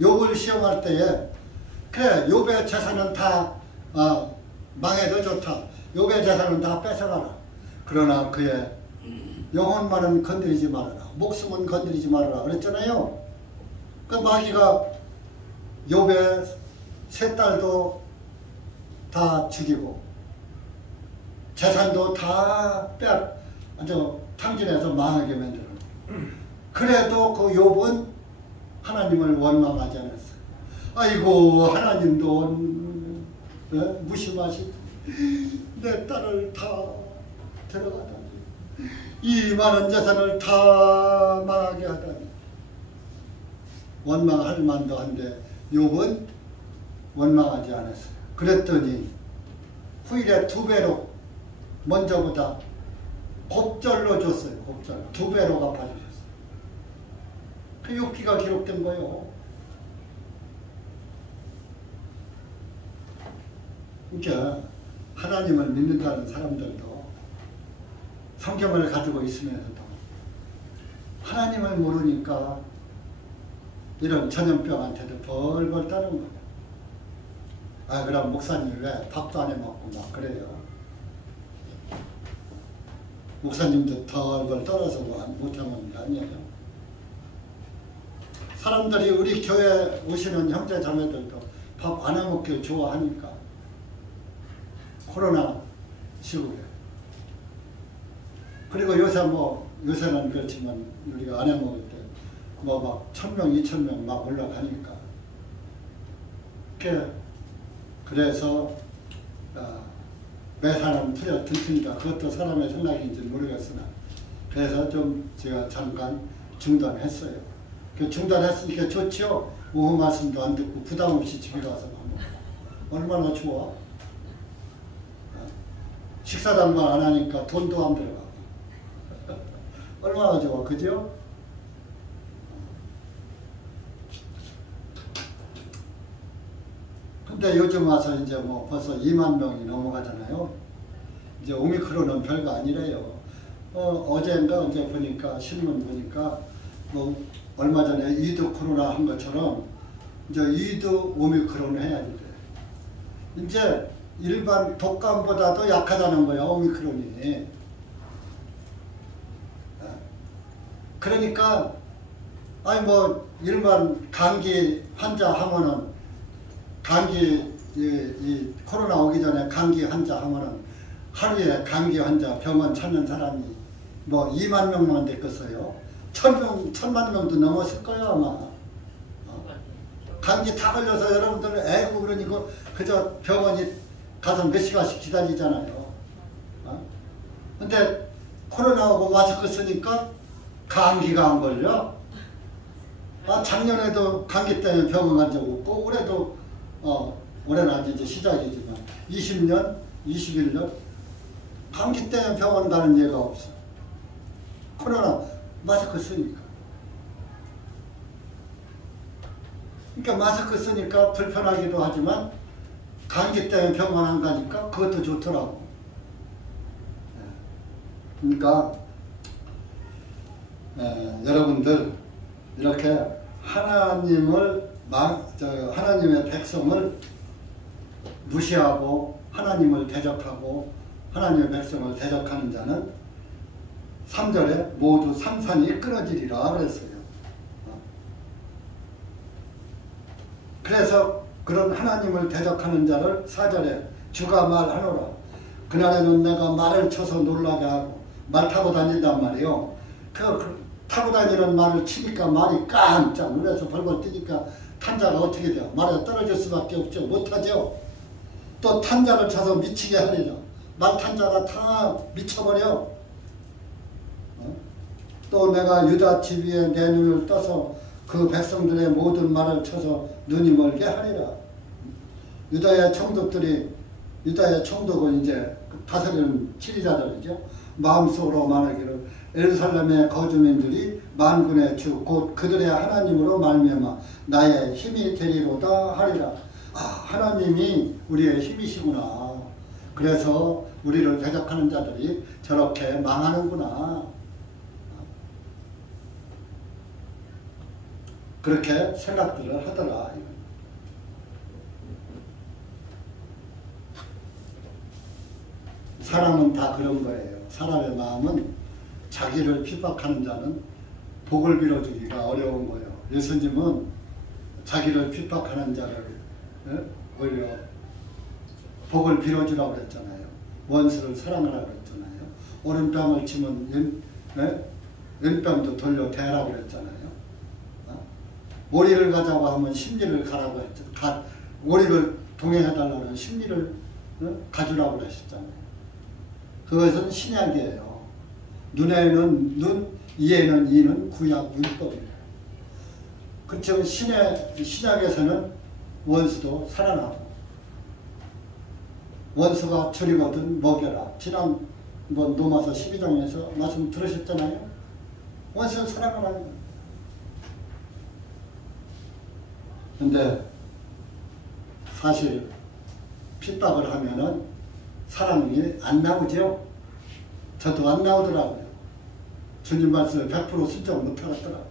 욥을 시험할 때에 그래 욥의 재산은 다 망해도 좋다. 욥의 재산은 다 뺏어가라. 그러나 그의 영혼만은 건드리지 말아라. 목숨은 건드리지 말아라. 그랬잖아요. 그 마귀가 욥의 세 딸도 다 죽이고 재산도 다 탕진해서 망하게 만들어. 그래도 그 욥은 하나님을 원망하지 않았어요. 아이고 하나님도 무심하시. 내 딸을 다 데려가다니, 이 많은 재산을 다 망하게 하다니. 원망할 만도 한데 욥은 원망하지 않았어요. 그랬더니 후일에 2배로 먼저보다 곱절로 줬어요. 곱절 2배로 갚아주셨어요. 그 욥기가 기록된 거예요. 그러니까 하나님을 믿는다는 사람들도 성경을 가지고 있으면서도 하나님을 모르니까 이런 전염병한테도 벌벌 떠는 거예요. 아, 그럼 목사님 왜 밥도 안 해먹고 막 그래요? 목사님도 벌벌 떨어서 못하는 게 아니에요. 사람들이 우리 교회 오시는 형제 자매들도 밥 안 해먹길 좋아하니까. 코로나 시국에. 그리고 요새는 그렇지만 우리가 안 해먹을 때 막 1000명, 2000명 막 올라가니까. 그래서 매 사람 풀려 들으니까 그것도 사람의 생각인지 모르겠으나 그래서 좀 제가 잠깐 중단했어요. 중단했으니까 좋죠. 오후 말씀도 안 듣고 부담 없이 집에 가서 얼마나 좋아. 식사당만 안 하니까 돈도 안 들어가고 얼마나 좋아, 그죠? 근데 요즘 와서 이제 벌써 2만 명이 넘어가잖아요. 이제 오미크론은 별거 아니래요. 어제인가 언제 보니까 신문 보니까 얼마 전에 2도 코로나 한 것처럼 이제 2도 오미크론을 해야 돼. 이제 일반 독감보다도 약하다는 거야, 오미크론이. 그러니까 일반 감기 환자 하면은 이 코로나 오기 전에 감기 환자 하면은 하루에 감기 환자 병원 찾는 사람이 2만 명만 됐겠어요. 1000만 명도 넘었을 거예요, 아마. 감기 다 걸려서 여러분들 애고 그러니까 그저 병원이 가서 몇 시간씩 기다리잖아요. 근데 코로나 오고 마스크 쓰니까 감기가 안 걸려. 작년에도 감기 때문에 병원 간 적 없고, 올해도 올해는 아직 이제 시작이지만 20년, 21년 감기 때문에 병원 가는 예가 없어. 코로나 마스크 쓰니까. 그러니까 마스크 쓰니까 불편하기도 하지만 감기 때문에 병원 안 가니까 그것도 좋더라고. 그러니까 여러분들 이렇게 하나님의 백성을 무시하고 하나님을 대적하고 하나님의 백성을 대적하는 자는 3절에 모두 삼산이 끊어지리라 그랬어요. 그래서 그런 하나님을 대적하는 자를 4절에 주가 말하노라. 그날에는 내가 말을 쳐서 놀라게 하고 말 타고 다닌단 말이에요. 타고 다니는 말을 치니까 말이 깜짝 놀라서 벌벌 뛰니까 탄자가 어떻게 돼요? 말에 떨어질 수밖에 없죠. 못하죠. 또 탄자를 쳐서 미치게 하리라. 말 탄자가 다 미쳐버려. 또 내가 유다 집 위에 내 눈을 떠서 그 백성들의 모든 말을 쳐서 눈이 멀게 하리라. 유다의 총독은 이제 다스리는 지리자들이죠. 마음속으로 말하기를 예루살렘의 거주민들이 만군의 주 곧 그들의 하나님으로 말미암아 나의 힘이 되리로다 하리라. 하나님이 우리의 힘이시구나. 그래서 우리를 대적하는 자들이 저렇게 망하는구나. 그렇게 생각들을 하더라. 사람은 다 그런 거예요. 사람의 마음은 자기를 핍박하는 자는 복을 빌어주기가 어려운 거예요. 예수님은 자기를 핍박하는 자를 오히려 복을 빌어주라고 그랬잖아요. 원수를 사랑하라고 그랬잖아요. 오른뺨을 치면 왼뺨도 돌려 대라고 그랬잖아요. 모리를 가자고 하면 심리를 가라고 했죠. 모리를 동행해달라는 심리를 가주라고 하셨잖아요. 그것은 신약이에요. 눈에는 눈, 이에는 이는 구약 율법이에요. 그렇죠. 신약에서는 원수도 사랑하고 원수가 줄이거든 먹여라. 지난번 로마서 12장에서 말씀 들으셨잖아요. 원수를 사랑하라는 거예요. 근데 사실 핍박을 하면은 사랑이 안 나오죠. 저도 안 나오더라고요. 주님 말씀을 100% 순종 못하겠더라고요.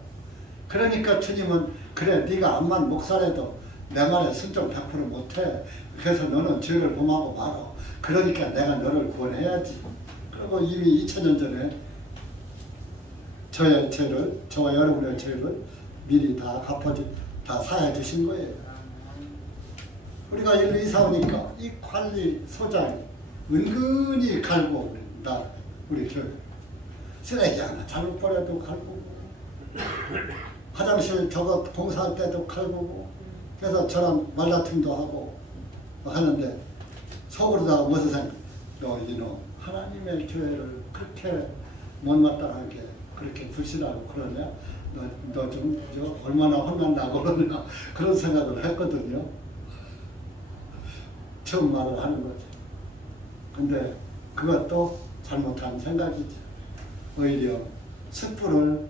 그러니까 주님은 그래 네가 암만 목사라도 내 말에 순종 100% 못해. 그래서 너는 죄를 범하고 말아. 그러니까 내가 너를 구원해야지. 그리고 이미 2000년 전에 저의 죄를, 저와 여러분의 죄를 미리 다 다 사해 주신 거예요. 우리가 일로 이사 오니까 이 관리소장이 은근히 갈고 나 우리 교회 쓰레기 하나 잘못 버려도 갈고 화장실 저거 공사할 때도 갈고 그래서 저랑 말다툼도 하고 하는데 속으로다가 무슨 생각? 너 하나님의 교회를 그렇게 못마땅하게 그렇게 불신하고 그러냐? 너 좀 얼마나 혼난다고 그러냐? 그런 생각을 했거든요. 처음 말을 하는 거죠. 근데 그것도 잘못한 생각이죠. 오히려 숯불을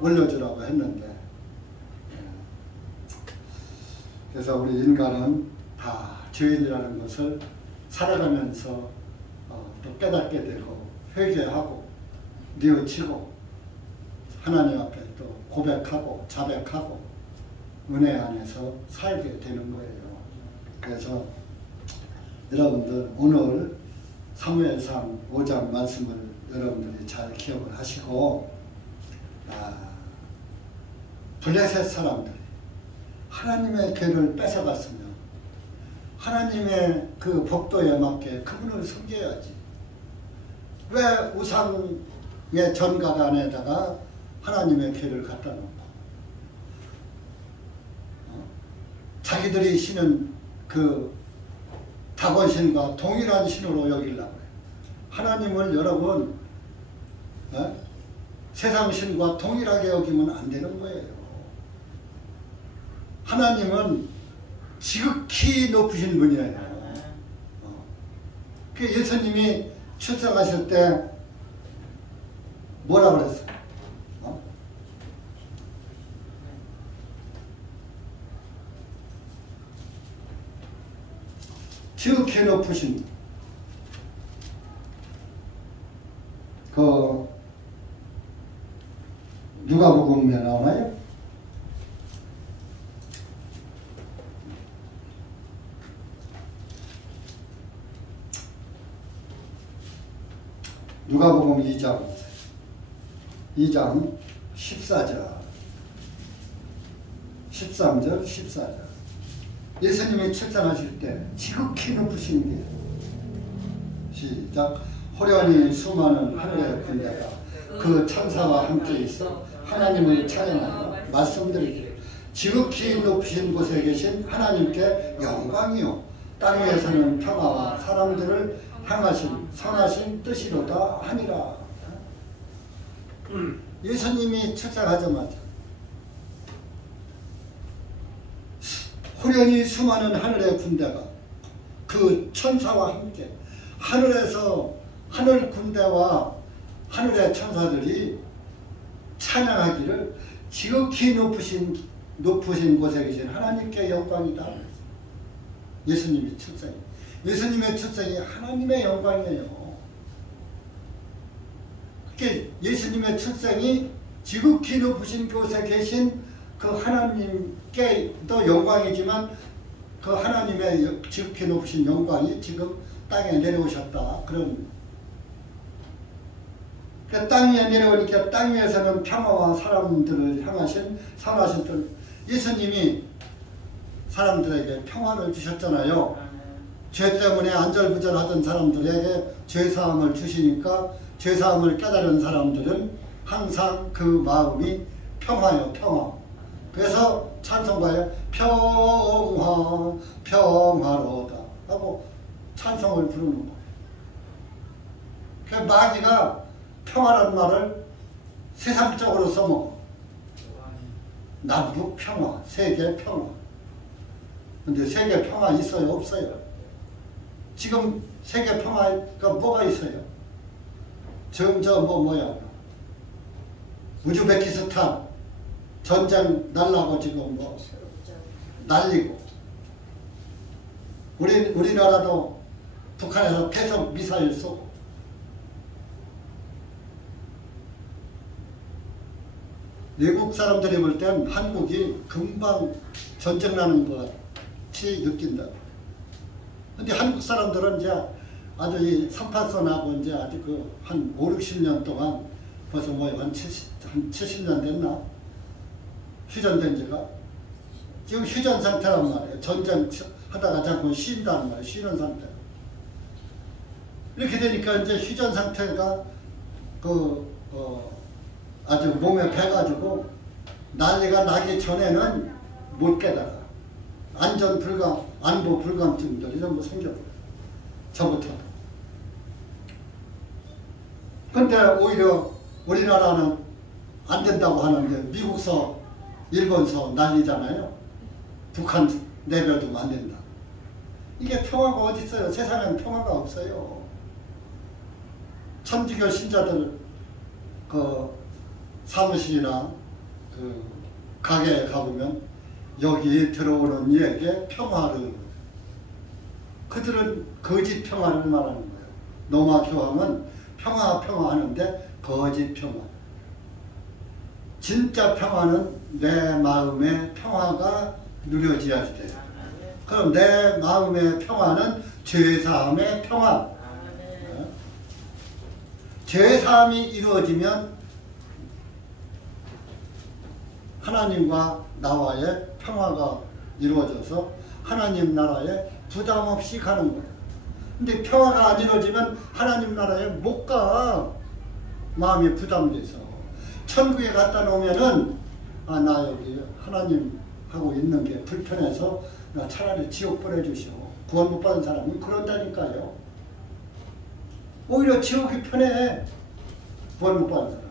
올려주라고 했는데 그래서 우리 인간은 다 죄인이라는 것을 살아가면서 또 깨닫게 되고 회개하고 뉘우치고 하나님 앞에 또 고백하고 자백하고 은혜 안에서 살게 되는 거예요. 그래서 여러분들 오늘 사무엘상 5장 말씀을 여러분들이 잘 기억을 하시고 블레셋 사람들이 하나님의 괴를 뺏어갔으면 하나님의 그 법도에 맞게 그분을 섬겨야지. 왜 우상의 전각 안에다가 하나님의 괴를 갖다 놓고 자기들이 신은 그 다곤신과 동일한 신으로 여기려고 해요. 하나님을 여러분 세상 신과 동일하게 여기면 안 되는 거예요. 하나님은 지극히 높으신 분이에요. 그 예수님이 출생하실 때 뭐라 그랬어요? 지극히 높으신 그 누가복음에 나오나요? 누가복음 2장 14절 13절 14절 예수님이 출산하실 때 지극히 높으신 게 시작 호련히 수많은 하늘의 군대가 그 천사와 함께 있어 하나님을 찬양하며 말씀드리기를 지극히 높으신 곳에 계신 하나님께 영광이요 땅 위에서는 평화와 사람들을 향하신 선하신 뜻이로다 하니라. 예수님이 출생하자마자 호련히 수많은 하늘의 군대가 그 천사와 함께 하늘에서 하늘 군대와 하늘의 천사들이 찬양하기를 지극히 높으신 곳에 계신 하나님께 영광이다. 예수님의 출생. 예수님의 출생이 하나님의 영광이에요. 그게 예수님의 출생이 지극히 높으신 곳에 계신 그 하나님께도 영광이지만 그 하나님의 지극히 높으신 영광이 지금 땅에 내려오셨다. 그런 그 땅 위에 내려오니까 땅 위에서는 평화와 사람들을 향하신 선하신 뜻. 예수님이 사람들에게 평화를 주셨잖아요. 죄 때문에 안절부절하던 사람들에게 죄사함을 주시니까 죄사함을 깨달은 사람들은 항상 그 마음이 평화요, 평화. 그래서 찬송가에 평화, 평화로다 하고 찬송을 부르는 거예요. 그 마귀가 평화라는 말을 세상적으로 써먹어. 남북 평화, 세계 평화. 근데 세계 평화 있어요? 없어요? 지금 세계 평화가 뭐가 있어요? 지금 뭐야? 우즈베키스탄 전쟁 날라고 지금 뭐 날리고, 우리나라도 북한에서 태석 미사일 쏘고, 외국 사람들이 볼 땐 한국이 금방 전쟁 나는 것 같이 느낀다. 근데 한국 사람들은 이제 아주 이 삼팔선하고 이제 아주 한 5, 60년 동안 벌써 한 70년 됐나? 휴전된 지가. 지금 휴전 상태란 말이에요. 전쟁 하다가 자꾸 쉰다는 말이에요. 쉬는 상태. 이렇게 되니까 이제 휴전 상태가 아주 몸에 배가지고 난리가 나기 전에는 못 깨달아. 안보 불감증들이 전부 생겨버려요. 저부터. 근데 오히려 우리나라는 안 된다고 하는데 미국서, 일본서 난리잖아요. 북한 내려도 안 된다. 이게 평화가 어디 있어요? 세상엔 평화가 없어요. 천주교 신자들 사무실이나 가게에 가보면 여기 들어오는 이에게 평화를, 그들은 거짓 평화를 말하는 거예요. 노마 교황은 평화 하는데 거짓 평화. 진짜 평화는 내 마음의 평화가 누려져야지 돼요. 그럼 내 마음의 평화는 죄사함의 평화. 죄사함이 이루어지면 하나님과 나와의 평화가 이루어져서 하나님 나라에 부담 없이 가는 거예요. 근데 평화가 안 이루어지면 하나님 나라에 못 가. 마음이 부담돼서. 천국에 갖다 놓으면은 나 여기 하나님하고 있는 게 불편해서 나 차라리 지옥 보내주시오. 구원 못 받은 사람은 그런다니까요. 오히려 지옥이 편해. 구원 못 받은 사람.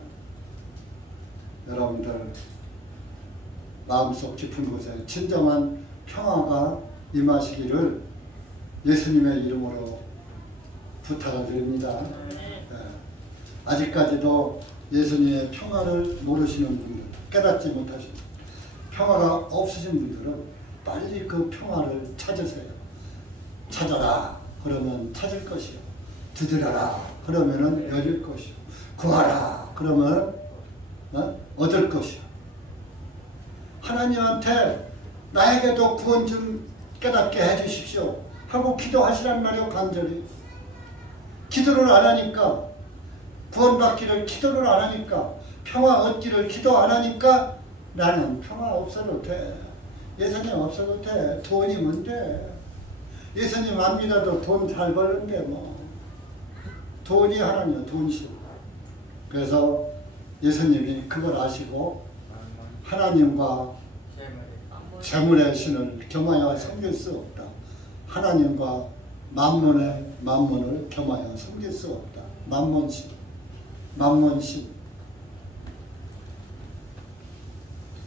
여러분들 마음속 깊은 곳에 진정한 평화가 임하시기를 예수님의 이름으로 부탁을 드립니다. 아직까지도 예수님의 평화를 모르시는 분들, 깨닫지 못하신 평화가 없으신 분들은 빨리 그 평화를 찾으세요. 찾아라 그러면 찾을 것이요. 두드려라 그러면 열릴 것이요. 구하라 그러면 얻을 것이요. 하나님한테 나에게도 구원 좀 깨닫게 해주십시오 하고 기도하시란 말이요. 간절히. 기도를 안 하니까, 구원받기를 기도를 안 하니까, 평화 얻기를 기도 안 하니까 나는 평화 없어도 돼. 예수님 없어도 돼. 돈이면 돼. 예수님 안 믿어도 돈 잘 벌는데 뭐. 돈이 하나님이야. 돈이. 그래서 예수님이 그걸 아시고 하나님과 재물의 신을 겸하여 섬길 수 없다. 하나님과 만몬을 겸하여 섬길 수 없다. 만몬신.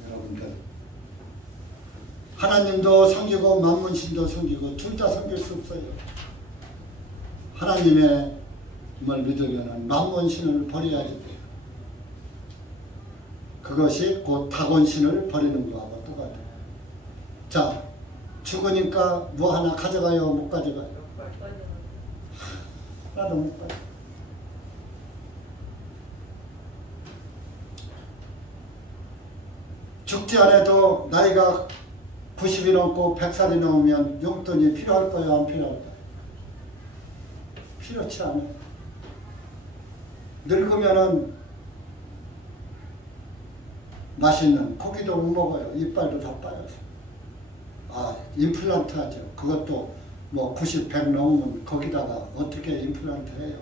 여러분들 하나님도 섬기고 만몬신도 섬기고 둘 다 섬길 수 없어요. 하나님의 말 믿으면 만몬신을 버려야지 돼요. 그것이 곧 다곤신을 버리는 거하고 똑같아요. 자, 죽으니까 뭐 하나 가져가요? 못 가져가요? 하나도 못 가요. 죽지 않아도 나이가 90이 넘고 100살이 넘으면 용돈이 필요할까요? 안 필요할까요? 필요치 않아요. 늙으면은 맛있는 고기도 못 먹어요. 이빨도 다 빠져서. 임플란트 하죠. 그것도 뭐 90, 100 넘으면 거기다가 어떻게 임플란트 해요.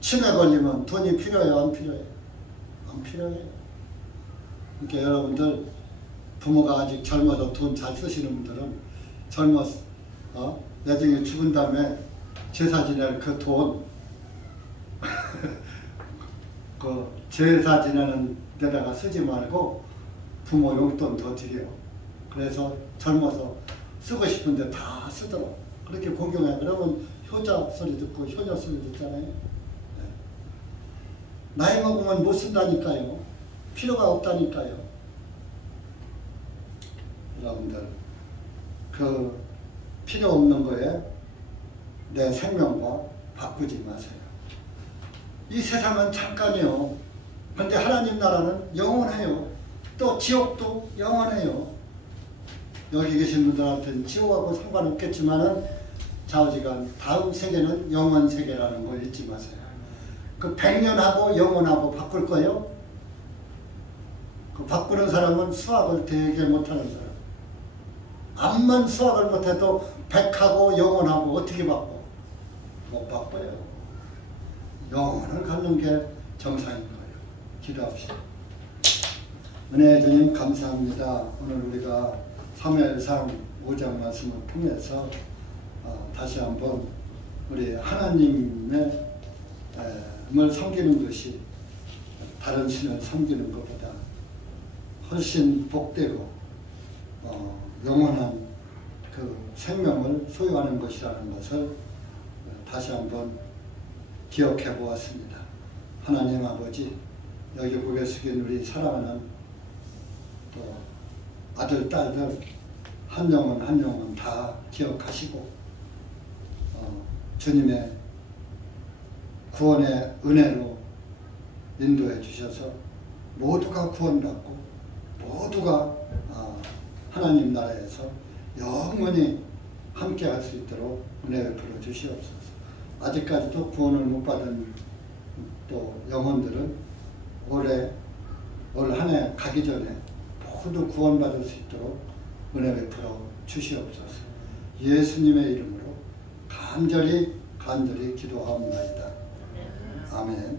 치매 걸리면 돈이 필요해요? 안 필요해요? 안 필요해요. 그러니까 여러분들 부모가 아직 젊어서 돈 잘 쓰시는 분들은 나중에 죽은 다음에 제사 지낼 그 돈 그 제사 지내는 데다가 쓰지 말고 부모 용돈 더 드려. 그래서 젊어서 쓰고 싶은데 다 쓰도록 그렇게 공경해. 그러면 효자 소리 듣고 효녀 소리 듣잖아요. 네. 나이 먹으면 못 쓴다니까요. 필요가 없다니까요. 여러분들 그 필요 없는 거에 내 생명과 바꾸지 마세요. 이 세상은 잠깐이요. 근데 하나님 나라는 영원해요. 또 지옥도 영원해요. 여기 계신 분들한테는 지옥하고 상관없겠지만은 좌우지간 다음 세계는 영원 세계라는 걸 잊지 마세요. 그 100년하고 영원하고 바꿀 거예요. 그 바꾸는 사람은 수학을 되게 못하는 사람. 암만 수학을 못해도 100하고 영원하고 어떻게 바꿔? 못 바꿔요. 영원을 갖는 게 정상인 거예요. 기도합시다. 은혜의 주님 감사합니다. 오늘 우리가 사무엘상 5장 말씀을 통해서 다시 한번 우리 하나님을 섬기는 것이 다른 신을 섬기는 것보다 훨씬 복되고 영원한 그 생명을 소유하는 것이라는 것을 다시 한번 기억해 보았습니다. 하나님 아버지, 여기 고개 숙인 우리 사랑하는 또 아들, 딸들 한 영혼 한 영혼 다 기억하시고 주님의 구원의 은혜로 인도해 주셔서 모두가 구원받고 모두가 하나님 나라에서 영원히 함께 할 수 있도록 은혜 베풀어 주시옵소서. 아직까지도 구원을 못 받은 또 영혼들은 올 한 해 가기 전에 모두 구원받을 수 있도록 은혜 베풀어 주시옵소서. 예수님의 이름으로 간절히 기도하옵나이다. 아멘.